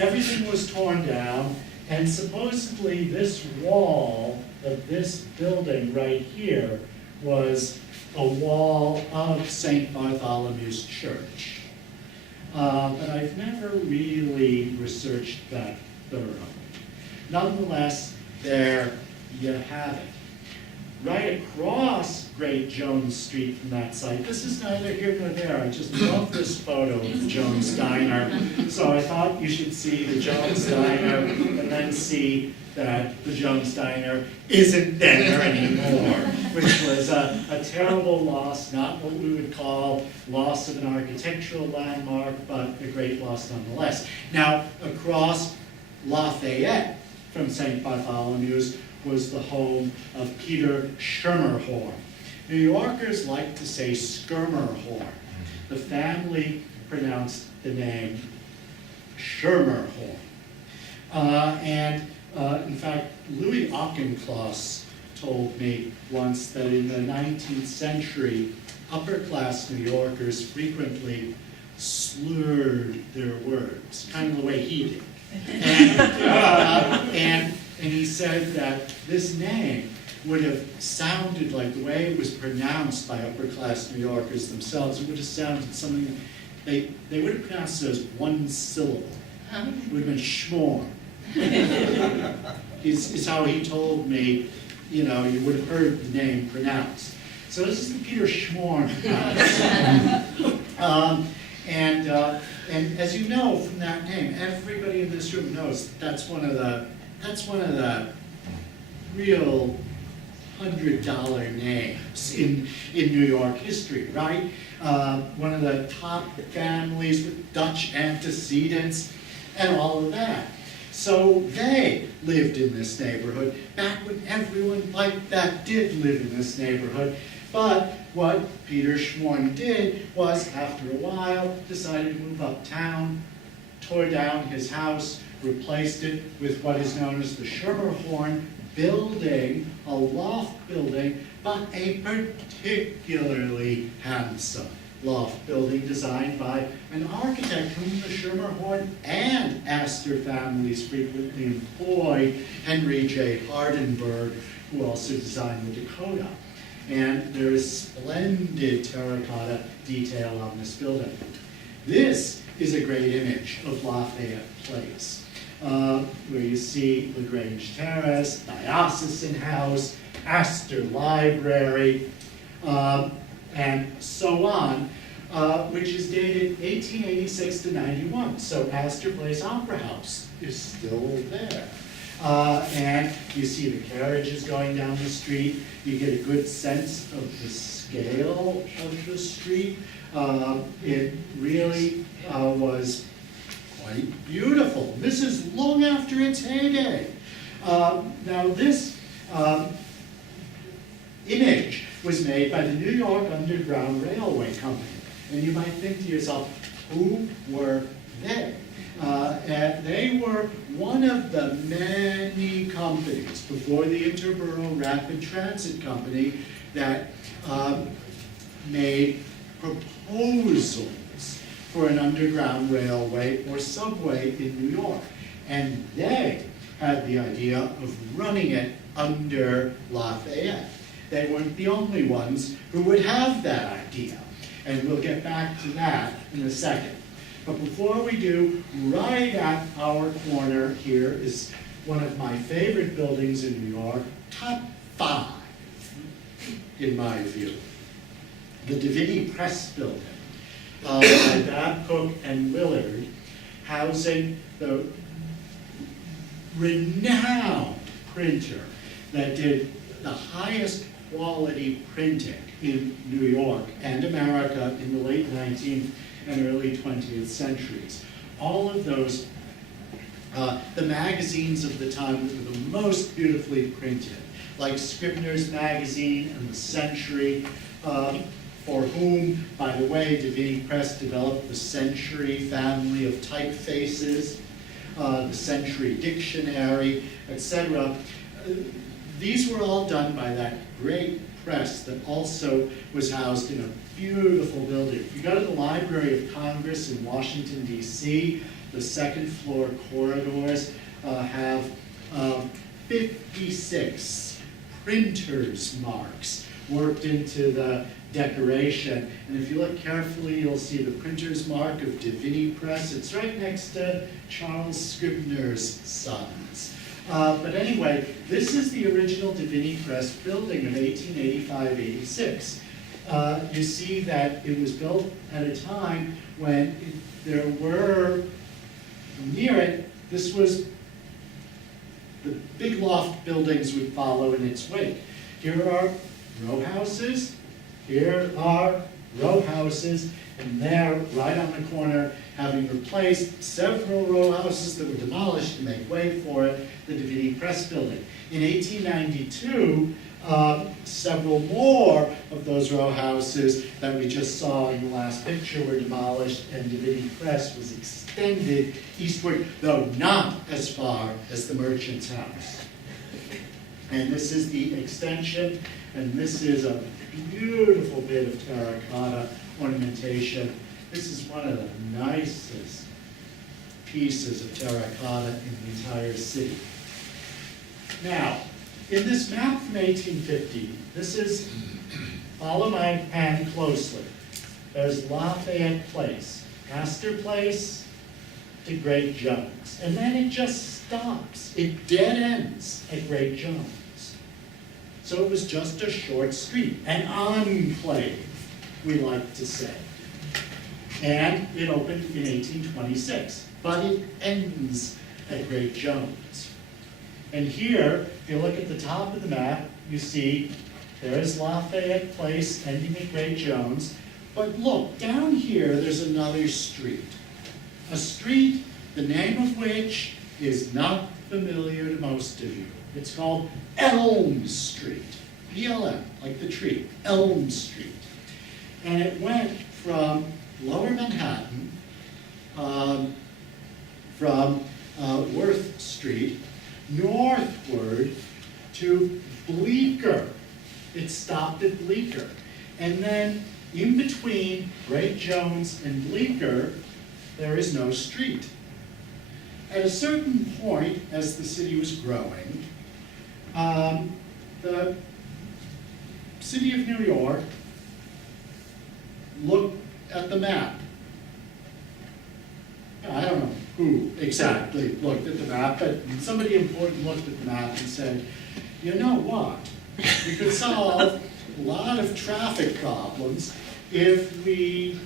Everything was torn down, and supposedly this wall of this building right here was a wall of St. Bartholomew's Church. But I've never really researched that thoroughly. Nonetheless, there you have it. Right across Great Jones Street from that site. This is neither here nor there. I just love this photo of Jones Diner. So I thought you should see the Jones Diner and then see that the Jones Diner isn't there anymore, which was a terrible loss, not what we would call loss of an architectural landmark, but a great loss nonetheless. Now, across Lafayette from St. Bartholomew's was the home of Peter Schermerhorn. New Yorkers like to say Skirmerhorn. The family pronounced the name Schermerhorn. In fact, Louis Auchincloss told me once that in the 19th century, upper-class New Yorkers frequently slurred their words, kind of the way he did. And he said that this name would have sounded like the way it was pronounced by upper-class New Yorkers themselves. It would have sounded something, they would have pronounced it as one syllable. It would have been schmorn. is how he told me, you would have heard the name pronounced. So this is the Peter Schmorn house. And as you know from that name, everybody in this room knows that's one of the real $100 names in New York history, right? One of the top families with Dutch antecedents and all of that. So they lived in this neighborhood back when everyone like that did live in this neighborhood. But what Peter Schmorn did was, after a while, decided to move uptown, tore down his house, replaced it with what is known as the Schermerhorn building, a loft building, but a particularly handsome loft building designed by an architect whom the Schermerhorn and Astor families frequently employ, Henry J. Hardenberg, who also designed the Dakota. And there is splendid terracotta detail on this building. This is a great image of Lafayette Place, where you see LaGrange Terrace, Diocesan House, Astor Library, and so on, which is dated 1886 to 91. So Astor Place Opera House is still there. And you see the carriages going down the street. You get a good sense of the scale of the street. It really was quite beautiful. This is long after its heyday. Now this image was made by the New York Underground Railway Company. And you might think to yourself, who were they? And they were one of the many companies before the Interborough Rapid Transit Company that made proposals for an underground railway or subway in New York. And they had the idea of running it under Lafayette. They weren't the only ones who would have that idea. And we'll get back to that in a second. But before we do, right at our corner here is one of my favorite buildings in New York, top 5, in my view. The Divinity Press building by Babcock and Willard, housing the renowned printer that did the highest quality printing in New York and America in the late 19th and early 20th centuries. All of those, the magazines of the time that were the most beautifully printed, like Scribner's Magazine and The Century, for whom, by the way, Divinity Press developed the Century family of typefaces, the Century Dictionary, etc. These were all done by that great press that also was housed in a beautiful building. If you go to the Library of Congress in Washington, D.C., the second floor corridors have 56 printer's marks worked into the decoration. And if you look carefully, you'll see the printer's mark of Divinity Press. It's right next to Charles Scribner's Sons. But anyway, this is the original Divinity Press building of 1885-86. You see that it was built at a time when there were, near it, this was, the big loft buildings would follow in its wake. Here are row houses, here are row houses, and there, right on the corner, having replaced several row houses that were demolished to make way for it, the Divinity Press building. In 1892, several more of those row houses that we just saw in the last picture were demolished, and Divinity Press was extended eastward, though not as far as the Merchant's house. And this is the extension, and this is a beautiful bit of terracotta ornamentation. This is one of the nicest pieces of terracotta in the entire city. Now, in this map from 1850, this is, follow my hand closely. There's Lafayette Place, Astor Place to Great Jones. And then it just stops. It dead ends at Great Jones. So it was just a short street, an enclave, we like to say. And it opened in 1826, but it ends at Great Jones. And here, if you look at the top of the map, you see there's Lafayette Place ending at Great Jones. But look, down here, there's another street. A street, the name of which is not familiar to most of you. It's called Elm Street. E-L-M, like the tree, Elm Street. And it went from Lower Manhattan, from Worth Street, northward to Bleecker. It stopped at Bleecker. And then in between Great Jones and Bleecker, there is no street. At a certain point, as the city was growing, the city of New York looked at the map. I don't know who exactly looked at the map, but somebody important looked at the map and said, you know what? We could solve a lot of traffic problems if we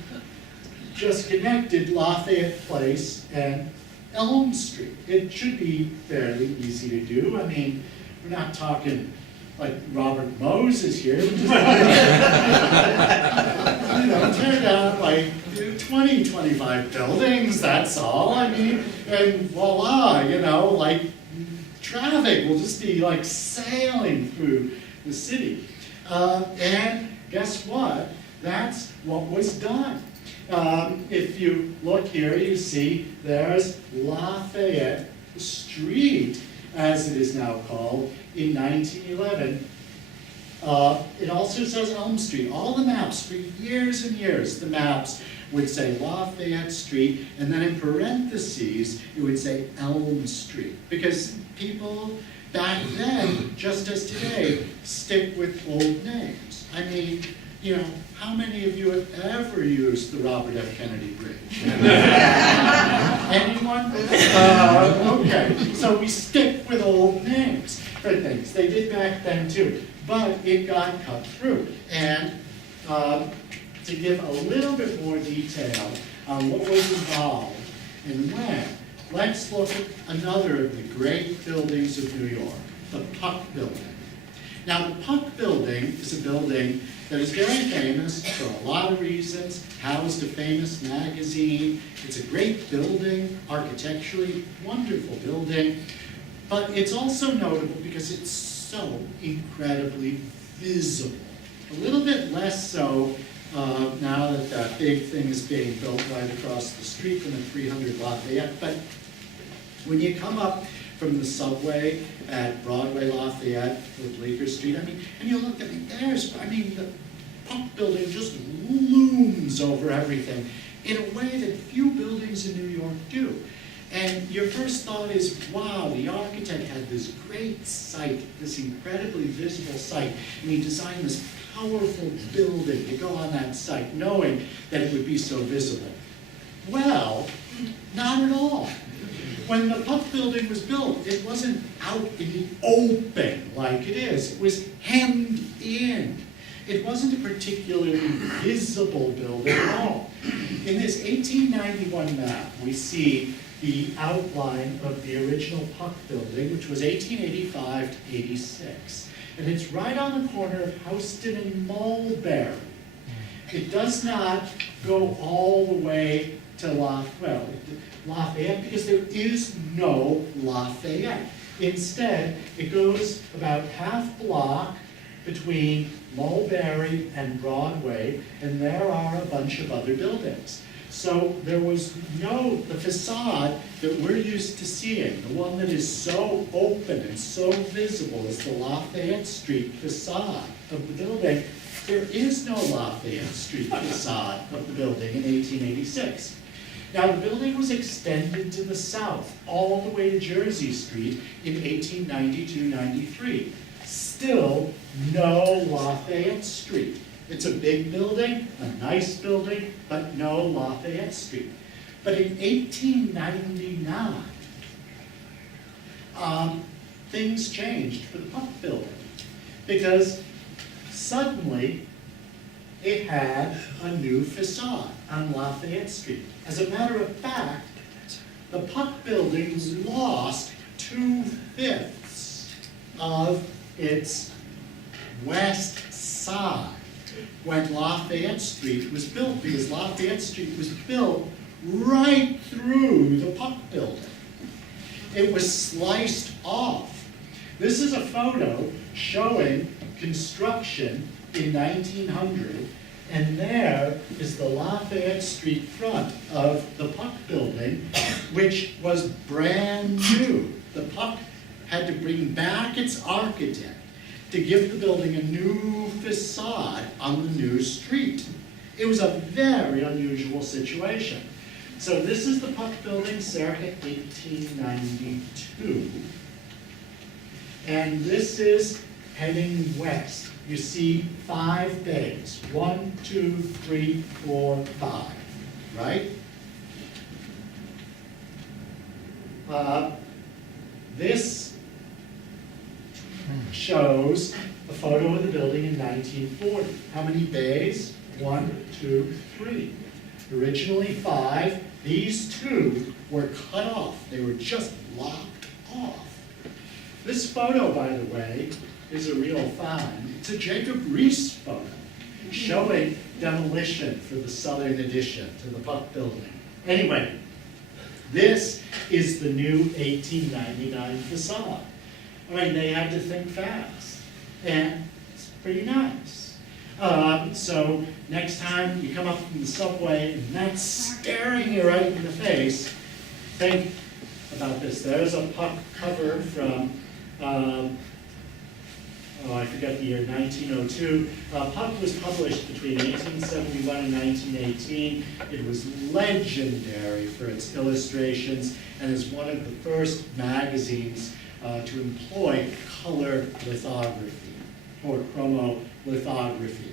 just connected Lafayette Place and Elm Street. It should be fairly easy to do. I mean, we're not talking like Robert Moses here, which is tear down like 20, 25 buildings, that's all. I mean, and voila, like traffic will just be like sailing through the city. And guess what? That's what was done. If you look here, you see there's Lafayette Street, as it is now called, in 1911. It also says Elm Street. All the maps, for years and years, the maps would say Lafayette Street, and then in parentheses, it would say Elm Street. Because people back then, just as today, stick with old names. I mean, how many of you have ever used the Robert F. Kennedy Bridge? Anyone? Okay, so we stick with old names for things. They did back then too, but it got cut through. And to give a little bit more detail on what was involved and when, let's look at another of the great buildings of New York, the Puck Building. Now, the Puck Building is a building that is very famous for a lot of reasons, housed a famous magazine. It's a great building, architecturally, wonderful building, but it's also notable because it's so incredibly visible. A little bit less so now that that big thing is being built right across the street from the 300 Lafayette, but when you come up from the subway at Broadway Lafayette or Bleecker Street, and you look at the Puck Building just looms over everything in a way that few buildings in New York do. And your first thought is, wow, the architect had this great site, this incredibly visible site, and he designed this powerful building to go on that site, knowing that it would be so visible. Well, not at all. When the Puck Building was built, it wasn't out in the open like it is. It was hemmed in. It wasn't a particularly visible building at all. In this 1891 map, we see the outline of the original Puck Building, which was 1885 to 86. And it's right on the corner of Houston and Mulberry. It does not go all the way to Lafayette, because there is no Lafayette. Instead, it goes about half block between Mulberry and Broadway, and there are a bunch of other buildings. So there was the facade that we're used to seeing, the one that is so open and so visible as the Lafayette Street facade of the building. There is no Lafayette Street facade of the building in 1886. Now, the building was extended to the south, all the way to Jersey Street in 1892-93. Still, no Lafayette Street. It's a big building, a nice building, but no Lafayette Street. But in 1899, things changed for the Puck Building, because suddenly it had a new facade on Lafayette Street. As a matter of fact, the Puck Building lost 2/5 of its west side when Lafayette Street was built, because Lafayette Street was built right through the Puck Building. It was sliced off. This is a photo showing construction in 1900, and there is the Lafayette Street front of the Puck Building, which was brand new. The Puck had to bring back its architect to give the building a new facade on the new street. It was a very unusual situation. So this is the Puck Building circa 1892. And this is heading west. You see 5 bays. 1, 2, 3, 4, 5. Right? This shows a photo of the building in 1940. How many bays? 1, 2, 3. Originally 5. These 2 were cut off. They were just locked off. This photo, by the way, is a real find. It's a Jacob Riis photo showing demolition for the southern addition to the Puck building. Anyway, this is the new 1899 facade. I mean, they had to think fast, and it's pretty nice. So next time you come up from the subway and that's staring you right in the face, think about this. There's a Puck cover from, I forget the year, 1902. Puck was published between 1871 and 1918. It was legendary for its illustrations and is one of the first magazines to employ color lithography or chromolithography.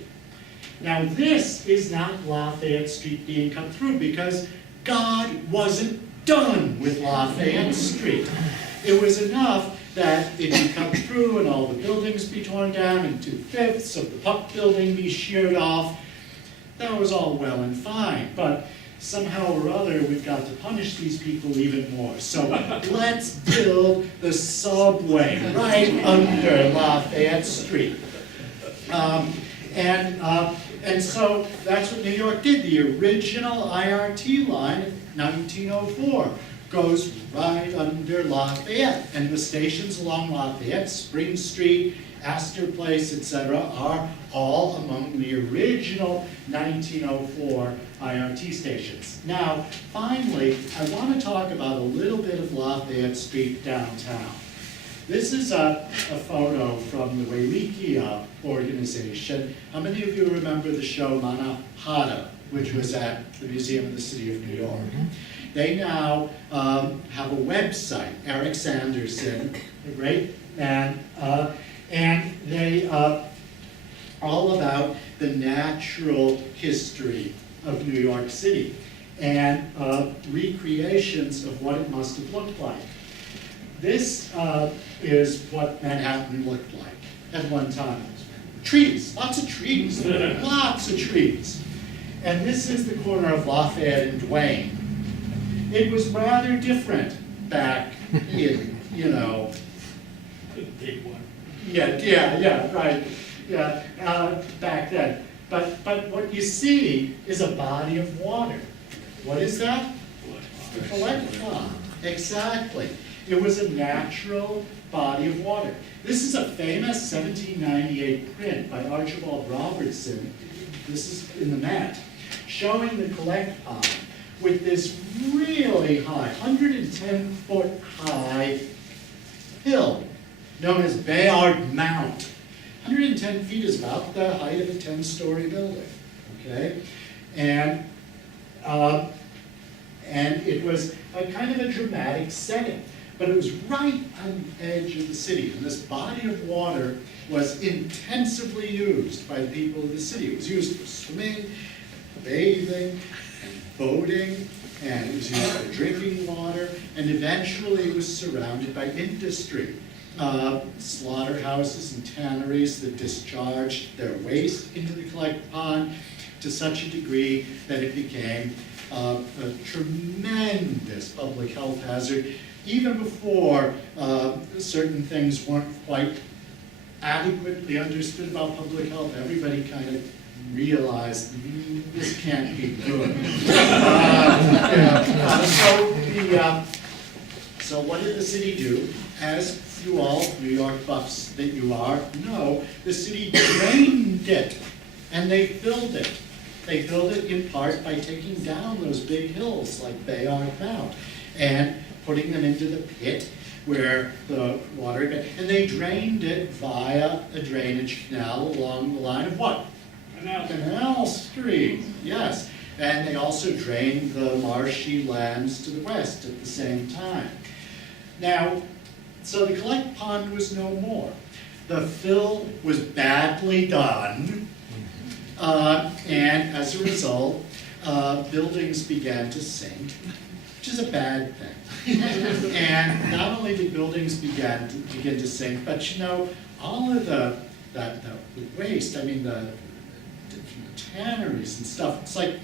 Now this is not Lafayette Street being cut through because God wasn't done with Lafayette Street. It was enough that it be cut through and all the buildings be torn down and 2/5 of the Puck building be sheared off. That was all well and fine, but somehow or other we've got to punish these people even more. So let's build the subway right under Lafayette Street. And so that's what New York did. The original IRT line, 1904, goes right under Lafayette. And the stations along Lafayette, Spring Street, Astor Place, etc., are all among the original 1904 IRT stations. Now, finally, I want to talk about a little bit of Lafayette Street downtown. This is a photo from the Wailikia organization. How many of you remember the show Manahata, which was at the Museum of the City of New York? They now have a website, Eric Sanderson, a great man, and they all about the natural history of New York City and recreations of what it must have looked like. This is what Manhattan looked like at one time. Trees, lots of trees, lots of trees. And this is the corner of Lafayette and Duane. It was rather different back in, The big one. back then. But what you see is a body of water. What is that? The collect pond. Exactly. It was a natural body of water. This is a famous 1798 print by Archibald Robertson. This is in the Met, showing the collect pond with this really high, 110-foot high hill known as Bayard Mount. 110 feet is about the height of a 10-story building, okay? And it was a kind of a dramatic setting, but it was right on the edge of the city. And this body of water was intensively used by the people of the city. It was used for swimming, bathing, and boating, and it was used for drinking water, and eventually it was surrounded by industry. Slaughterhouses and tanneries that discharged their waste into the collect pond to such a degree that it became a tremendous public health hazard. Even before certain things weren't quite adequately understood about public health, everybody kind of realized this can't be good. So what did the city do? As you all New York buffs that you are know, the city drained it and they filled it. They filled it in part by taking down those big hills like Bayard Mount and putting them into the pit where the water, and they drained it via a drainage canal along the line of what? Canal Street, yes. And they also drained the marshy lands to the west at the same time. Now, so the collect pond was no more. The fill was badly done, and as a result, buildings began to sink, which is a bad thing. And not only did buildings begin to sink, but all of the waste, the tanneries and stuff, it's like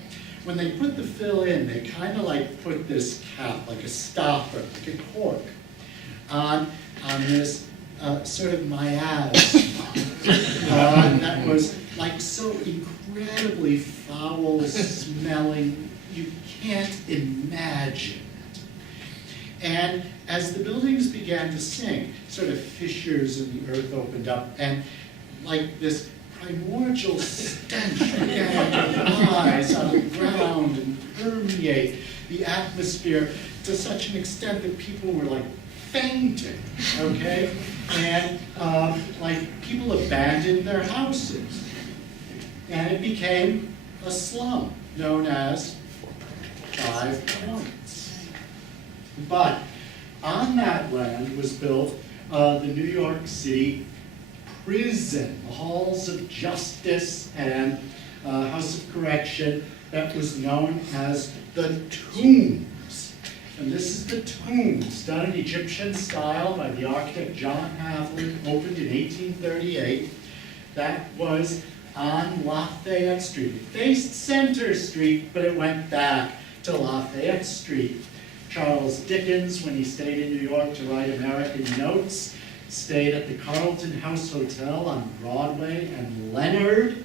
when they put the fill in, they kind of like put this cap, like a stopper, like a cork, on this sort of miasma that was like so incredibly foul smelling, you can't imagine it. And as the buildings began to sink, sort of fissures in the earth opened up, and like this primordial stench began to rise on the ground and permeate the atmosphere to such an extent that people were like fainting, okay? And like people abandoned their houses. And it became a slum known as 5 Points. But on that land was built the New York City prison, the halls of justice and house of correction that was known as the Tombs. And this is the Tombs, done in Egyptian style by the architect John Haviland, opened in 1838. That was on Lafayette Street. It faced Center Street, but it went back to Lafayette Street. Charles Dickens, when he stayed in New York to write American Notes, stayed at the Carlton House Hotel on Broadway and Leonard,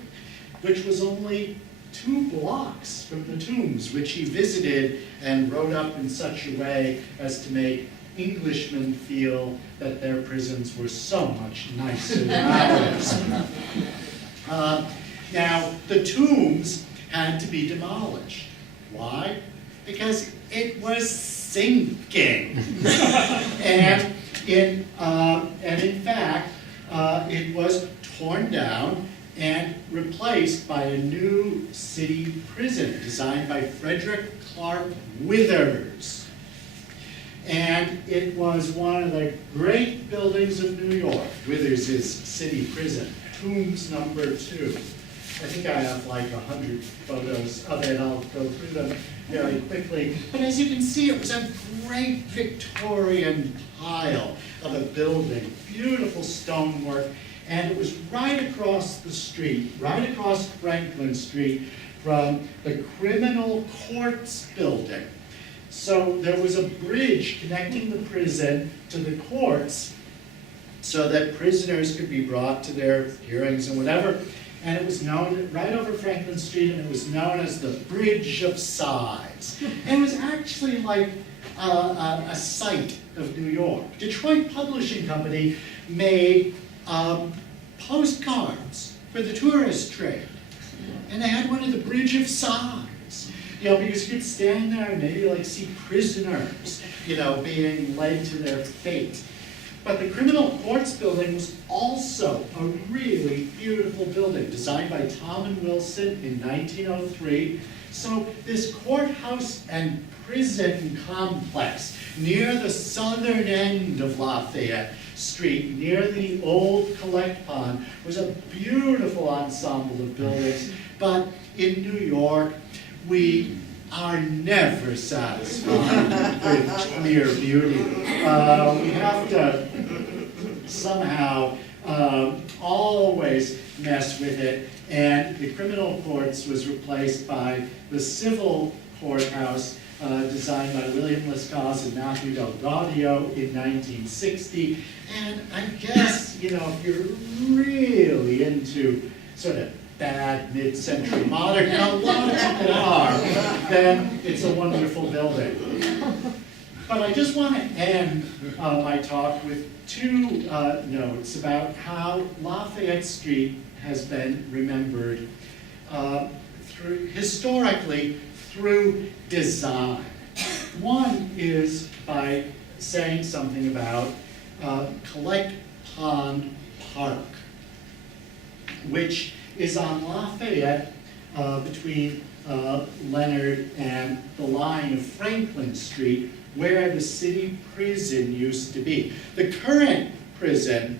which was only 2 blocks from the Tombs, which he visited and wrote up in such a way as to make Englishmen feel that their prisons were so much nicer than ours. Now, the Tombs had to be demolished. Why? Because it was sinking. and in fact, it was torn down and replaced by a new city prison designed by Frederick Clark Withers. And it was one of the great buildings of New York, Withers' city prison, Tombs number 2. I think I have like 100 photos of it. I'll go through them very quickly. But as you can see, it was a great Victorian pile of a building, beautiful stonework, and it was right across the street, right across Franklin Street from the Criminal Courts building. So there was a bridge connecting the prison to the courts so that prisoners could be brought to their hearings and whatever. And it was known right over Franklin Street, and it was known as the Bridge of Sighs. And it was actually like a site of New York. Detroit Publishing Company made postcards for the tourist trade. And they had one of the Bridge of Sighs, because you could stand there and maybe like see prisoners, being led to their fate. But the Criminal Courts building was also a really beautiful building, designed by Tom and Wilson in 1903. So this courthouse and prison complex near the southern end of Lafayette Street, near the old Collect Pond, was a beautiful ensemble of buildings. But in New York, we are never satisfied with mere beauty. We have to somehow always mess with it. And the criminal courts was replaced by the civil courthouse designed by William Lescaz and Matthew Del Gaudio in 1960. And I guess, if you're really into sort of bad mid-century modern, and a lot of people are, then it's a wonderful building. But I just want to end my talk with 2 notes about how Lafayette Street has been remembered historically through design. One is by saying something about Collect Pond Park, which is on Lafayette between Leonard and the line of Franklin Street, where the city prison used to be. The current prison,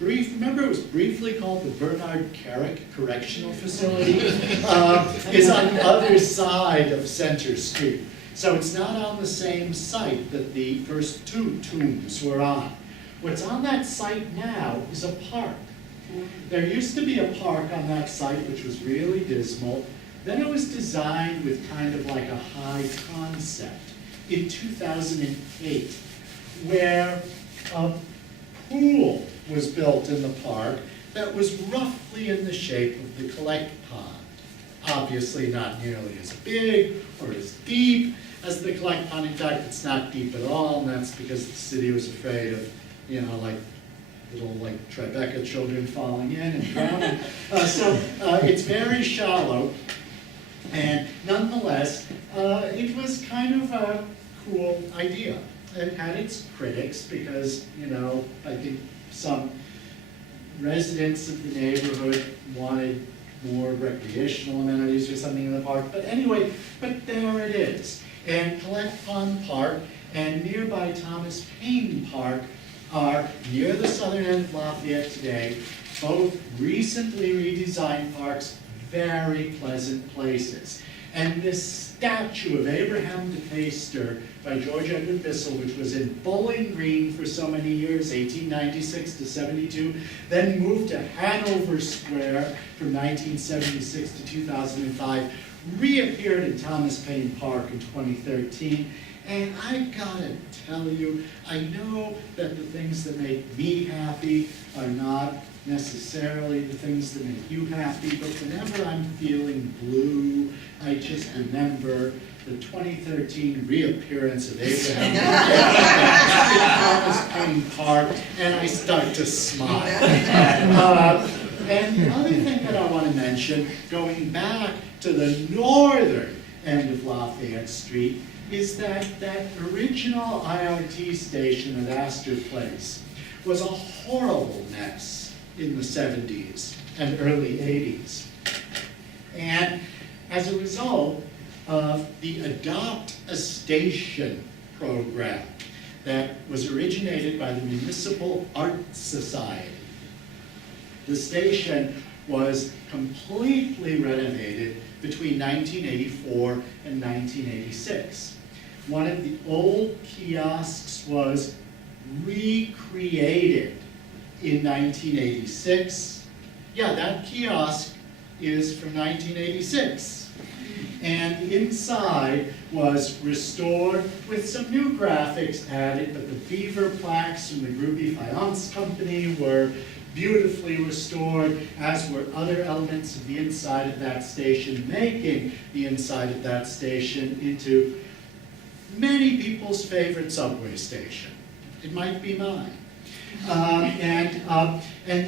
remember it was briefly called the Bernard Carrick Correctional Facility, is on the other side of Center Street. So it's not on the same site that the first 2 tombs were on. What's on that site now is a park. There used to be a park on that site which was really dismal. Then it was designed with kind of like a high concept in 2008, where was built in the park that was roughly in the shape of the collect pond. Obviously not nearly as big or as deep as the collect pond. In fact, it's not deep at all, and that's because the city was afraid of, you know, like little like Tribeca children falling in and drowning. So it's very shallow, and nonetheless, it was kind of a cool idea. It had its critics because, you know, I think some residents of the neighborhood wanted more recreational amenities or something in the park. But anyway, but there it is. And Collect Pond Park and nearby Thomas Paine Park are near the southern end of Lafayette today, both recently redesigned parks, very pleasant places. And this statue of Abraham de Peyster by George Edward Bissell, which was in Bowling Green for so many years, 1896 to 72, then moved to Hanover Square from 1976 to 2005, reappeared in Thomas Paine Park in 2013. And I gotta tell you, I know that the things that make me happy are not necessarily the things that make you happy, but whenever I'm feeling blue, I just remember the 2013 reappearance of Abraham in Thomas Paine Park, and I start to smile. And the other thing that I want to mention, going back to the northern end of Lafayette Street, is that that original IRT station at Astor Place was a horrible mess in the 70s and early 80s. And as a result of the Adopt a Station program that was originated by the Municipal Art Society, the station was completely renovated between 1984 and 1986. One of the old kiosks was recreated in 1986. Yeah, that kiosk is from 1986. And inside was restored with some new graphics added, but the beaver plaques from the Groupie Faience Company were beautifully restored, as were other elements of the inside of that station, making the inside of that station into many people's favorite subway station. It might be mine. And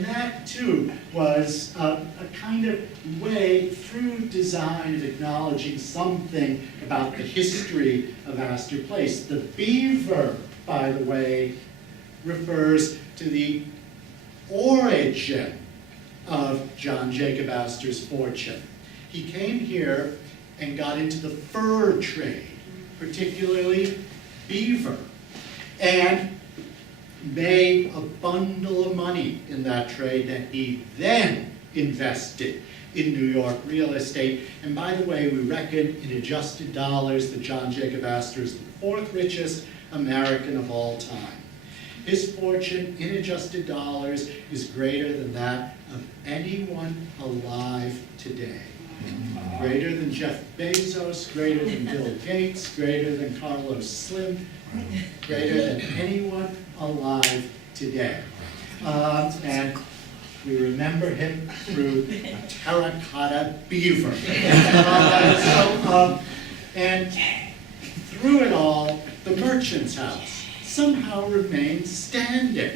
that too was a kind of way through design of acknowledging something about the history of Astor Place. The beaver, by the way, refers to the origin of John Jacob Astor's fortune. He came here and got into the fur trade, particularly beaver, and made a bundle of money in that trade that he then invested in New York real estate. And by the way, we reckon in adjusted dollars that John Jacob Astor is the fourth richest American of all time. His fortune in adjusted dollars is greater than that of anyone alive today. Greater than Jeff Bezos, greater than Bill Gates, greater than Carlos Slim, greater than anyone alive today. And we remember him through a terracotta beaver. And through it all, the merchant's house somehow remains standing,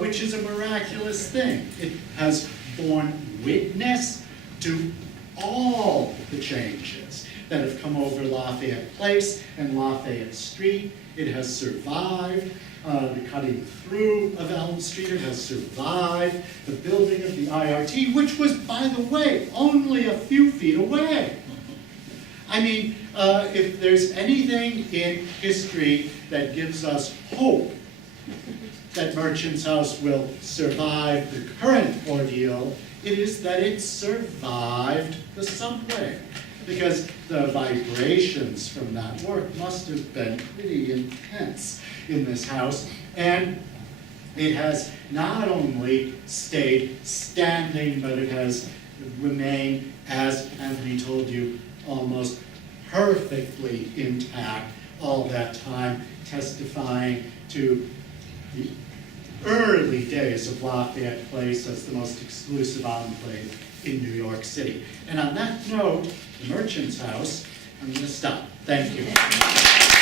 which is a miraculous thing. It has borne witness to all the changes that have come over Lafayette Place and Lafayette Street. It has survived the cutting through of Elm Street. It has survived the building of the IRT, which was, by the way, only a few feet away. I mean, if there's anything in history that gives us hope that Merchant's House will survive the current ordeal, it is that it survived the subway. Because the vibrations from that work must have been pretty intense in this house. And it has not only stayed standing, but it has remained, as Anthony told you, almost perfectly intact all that time, testifying to the early days of Lafayette Place as the most exclusive enclave in New York City. And on that note, the Merchant's House, I'm going to stop. Thank you.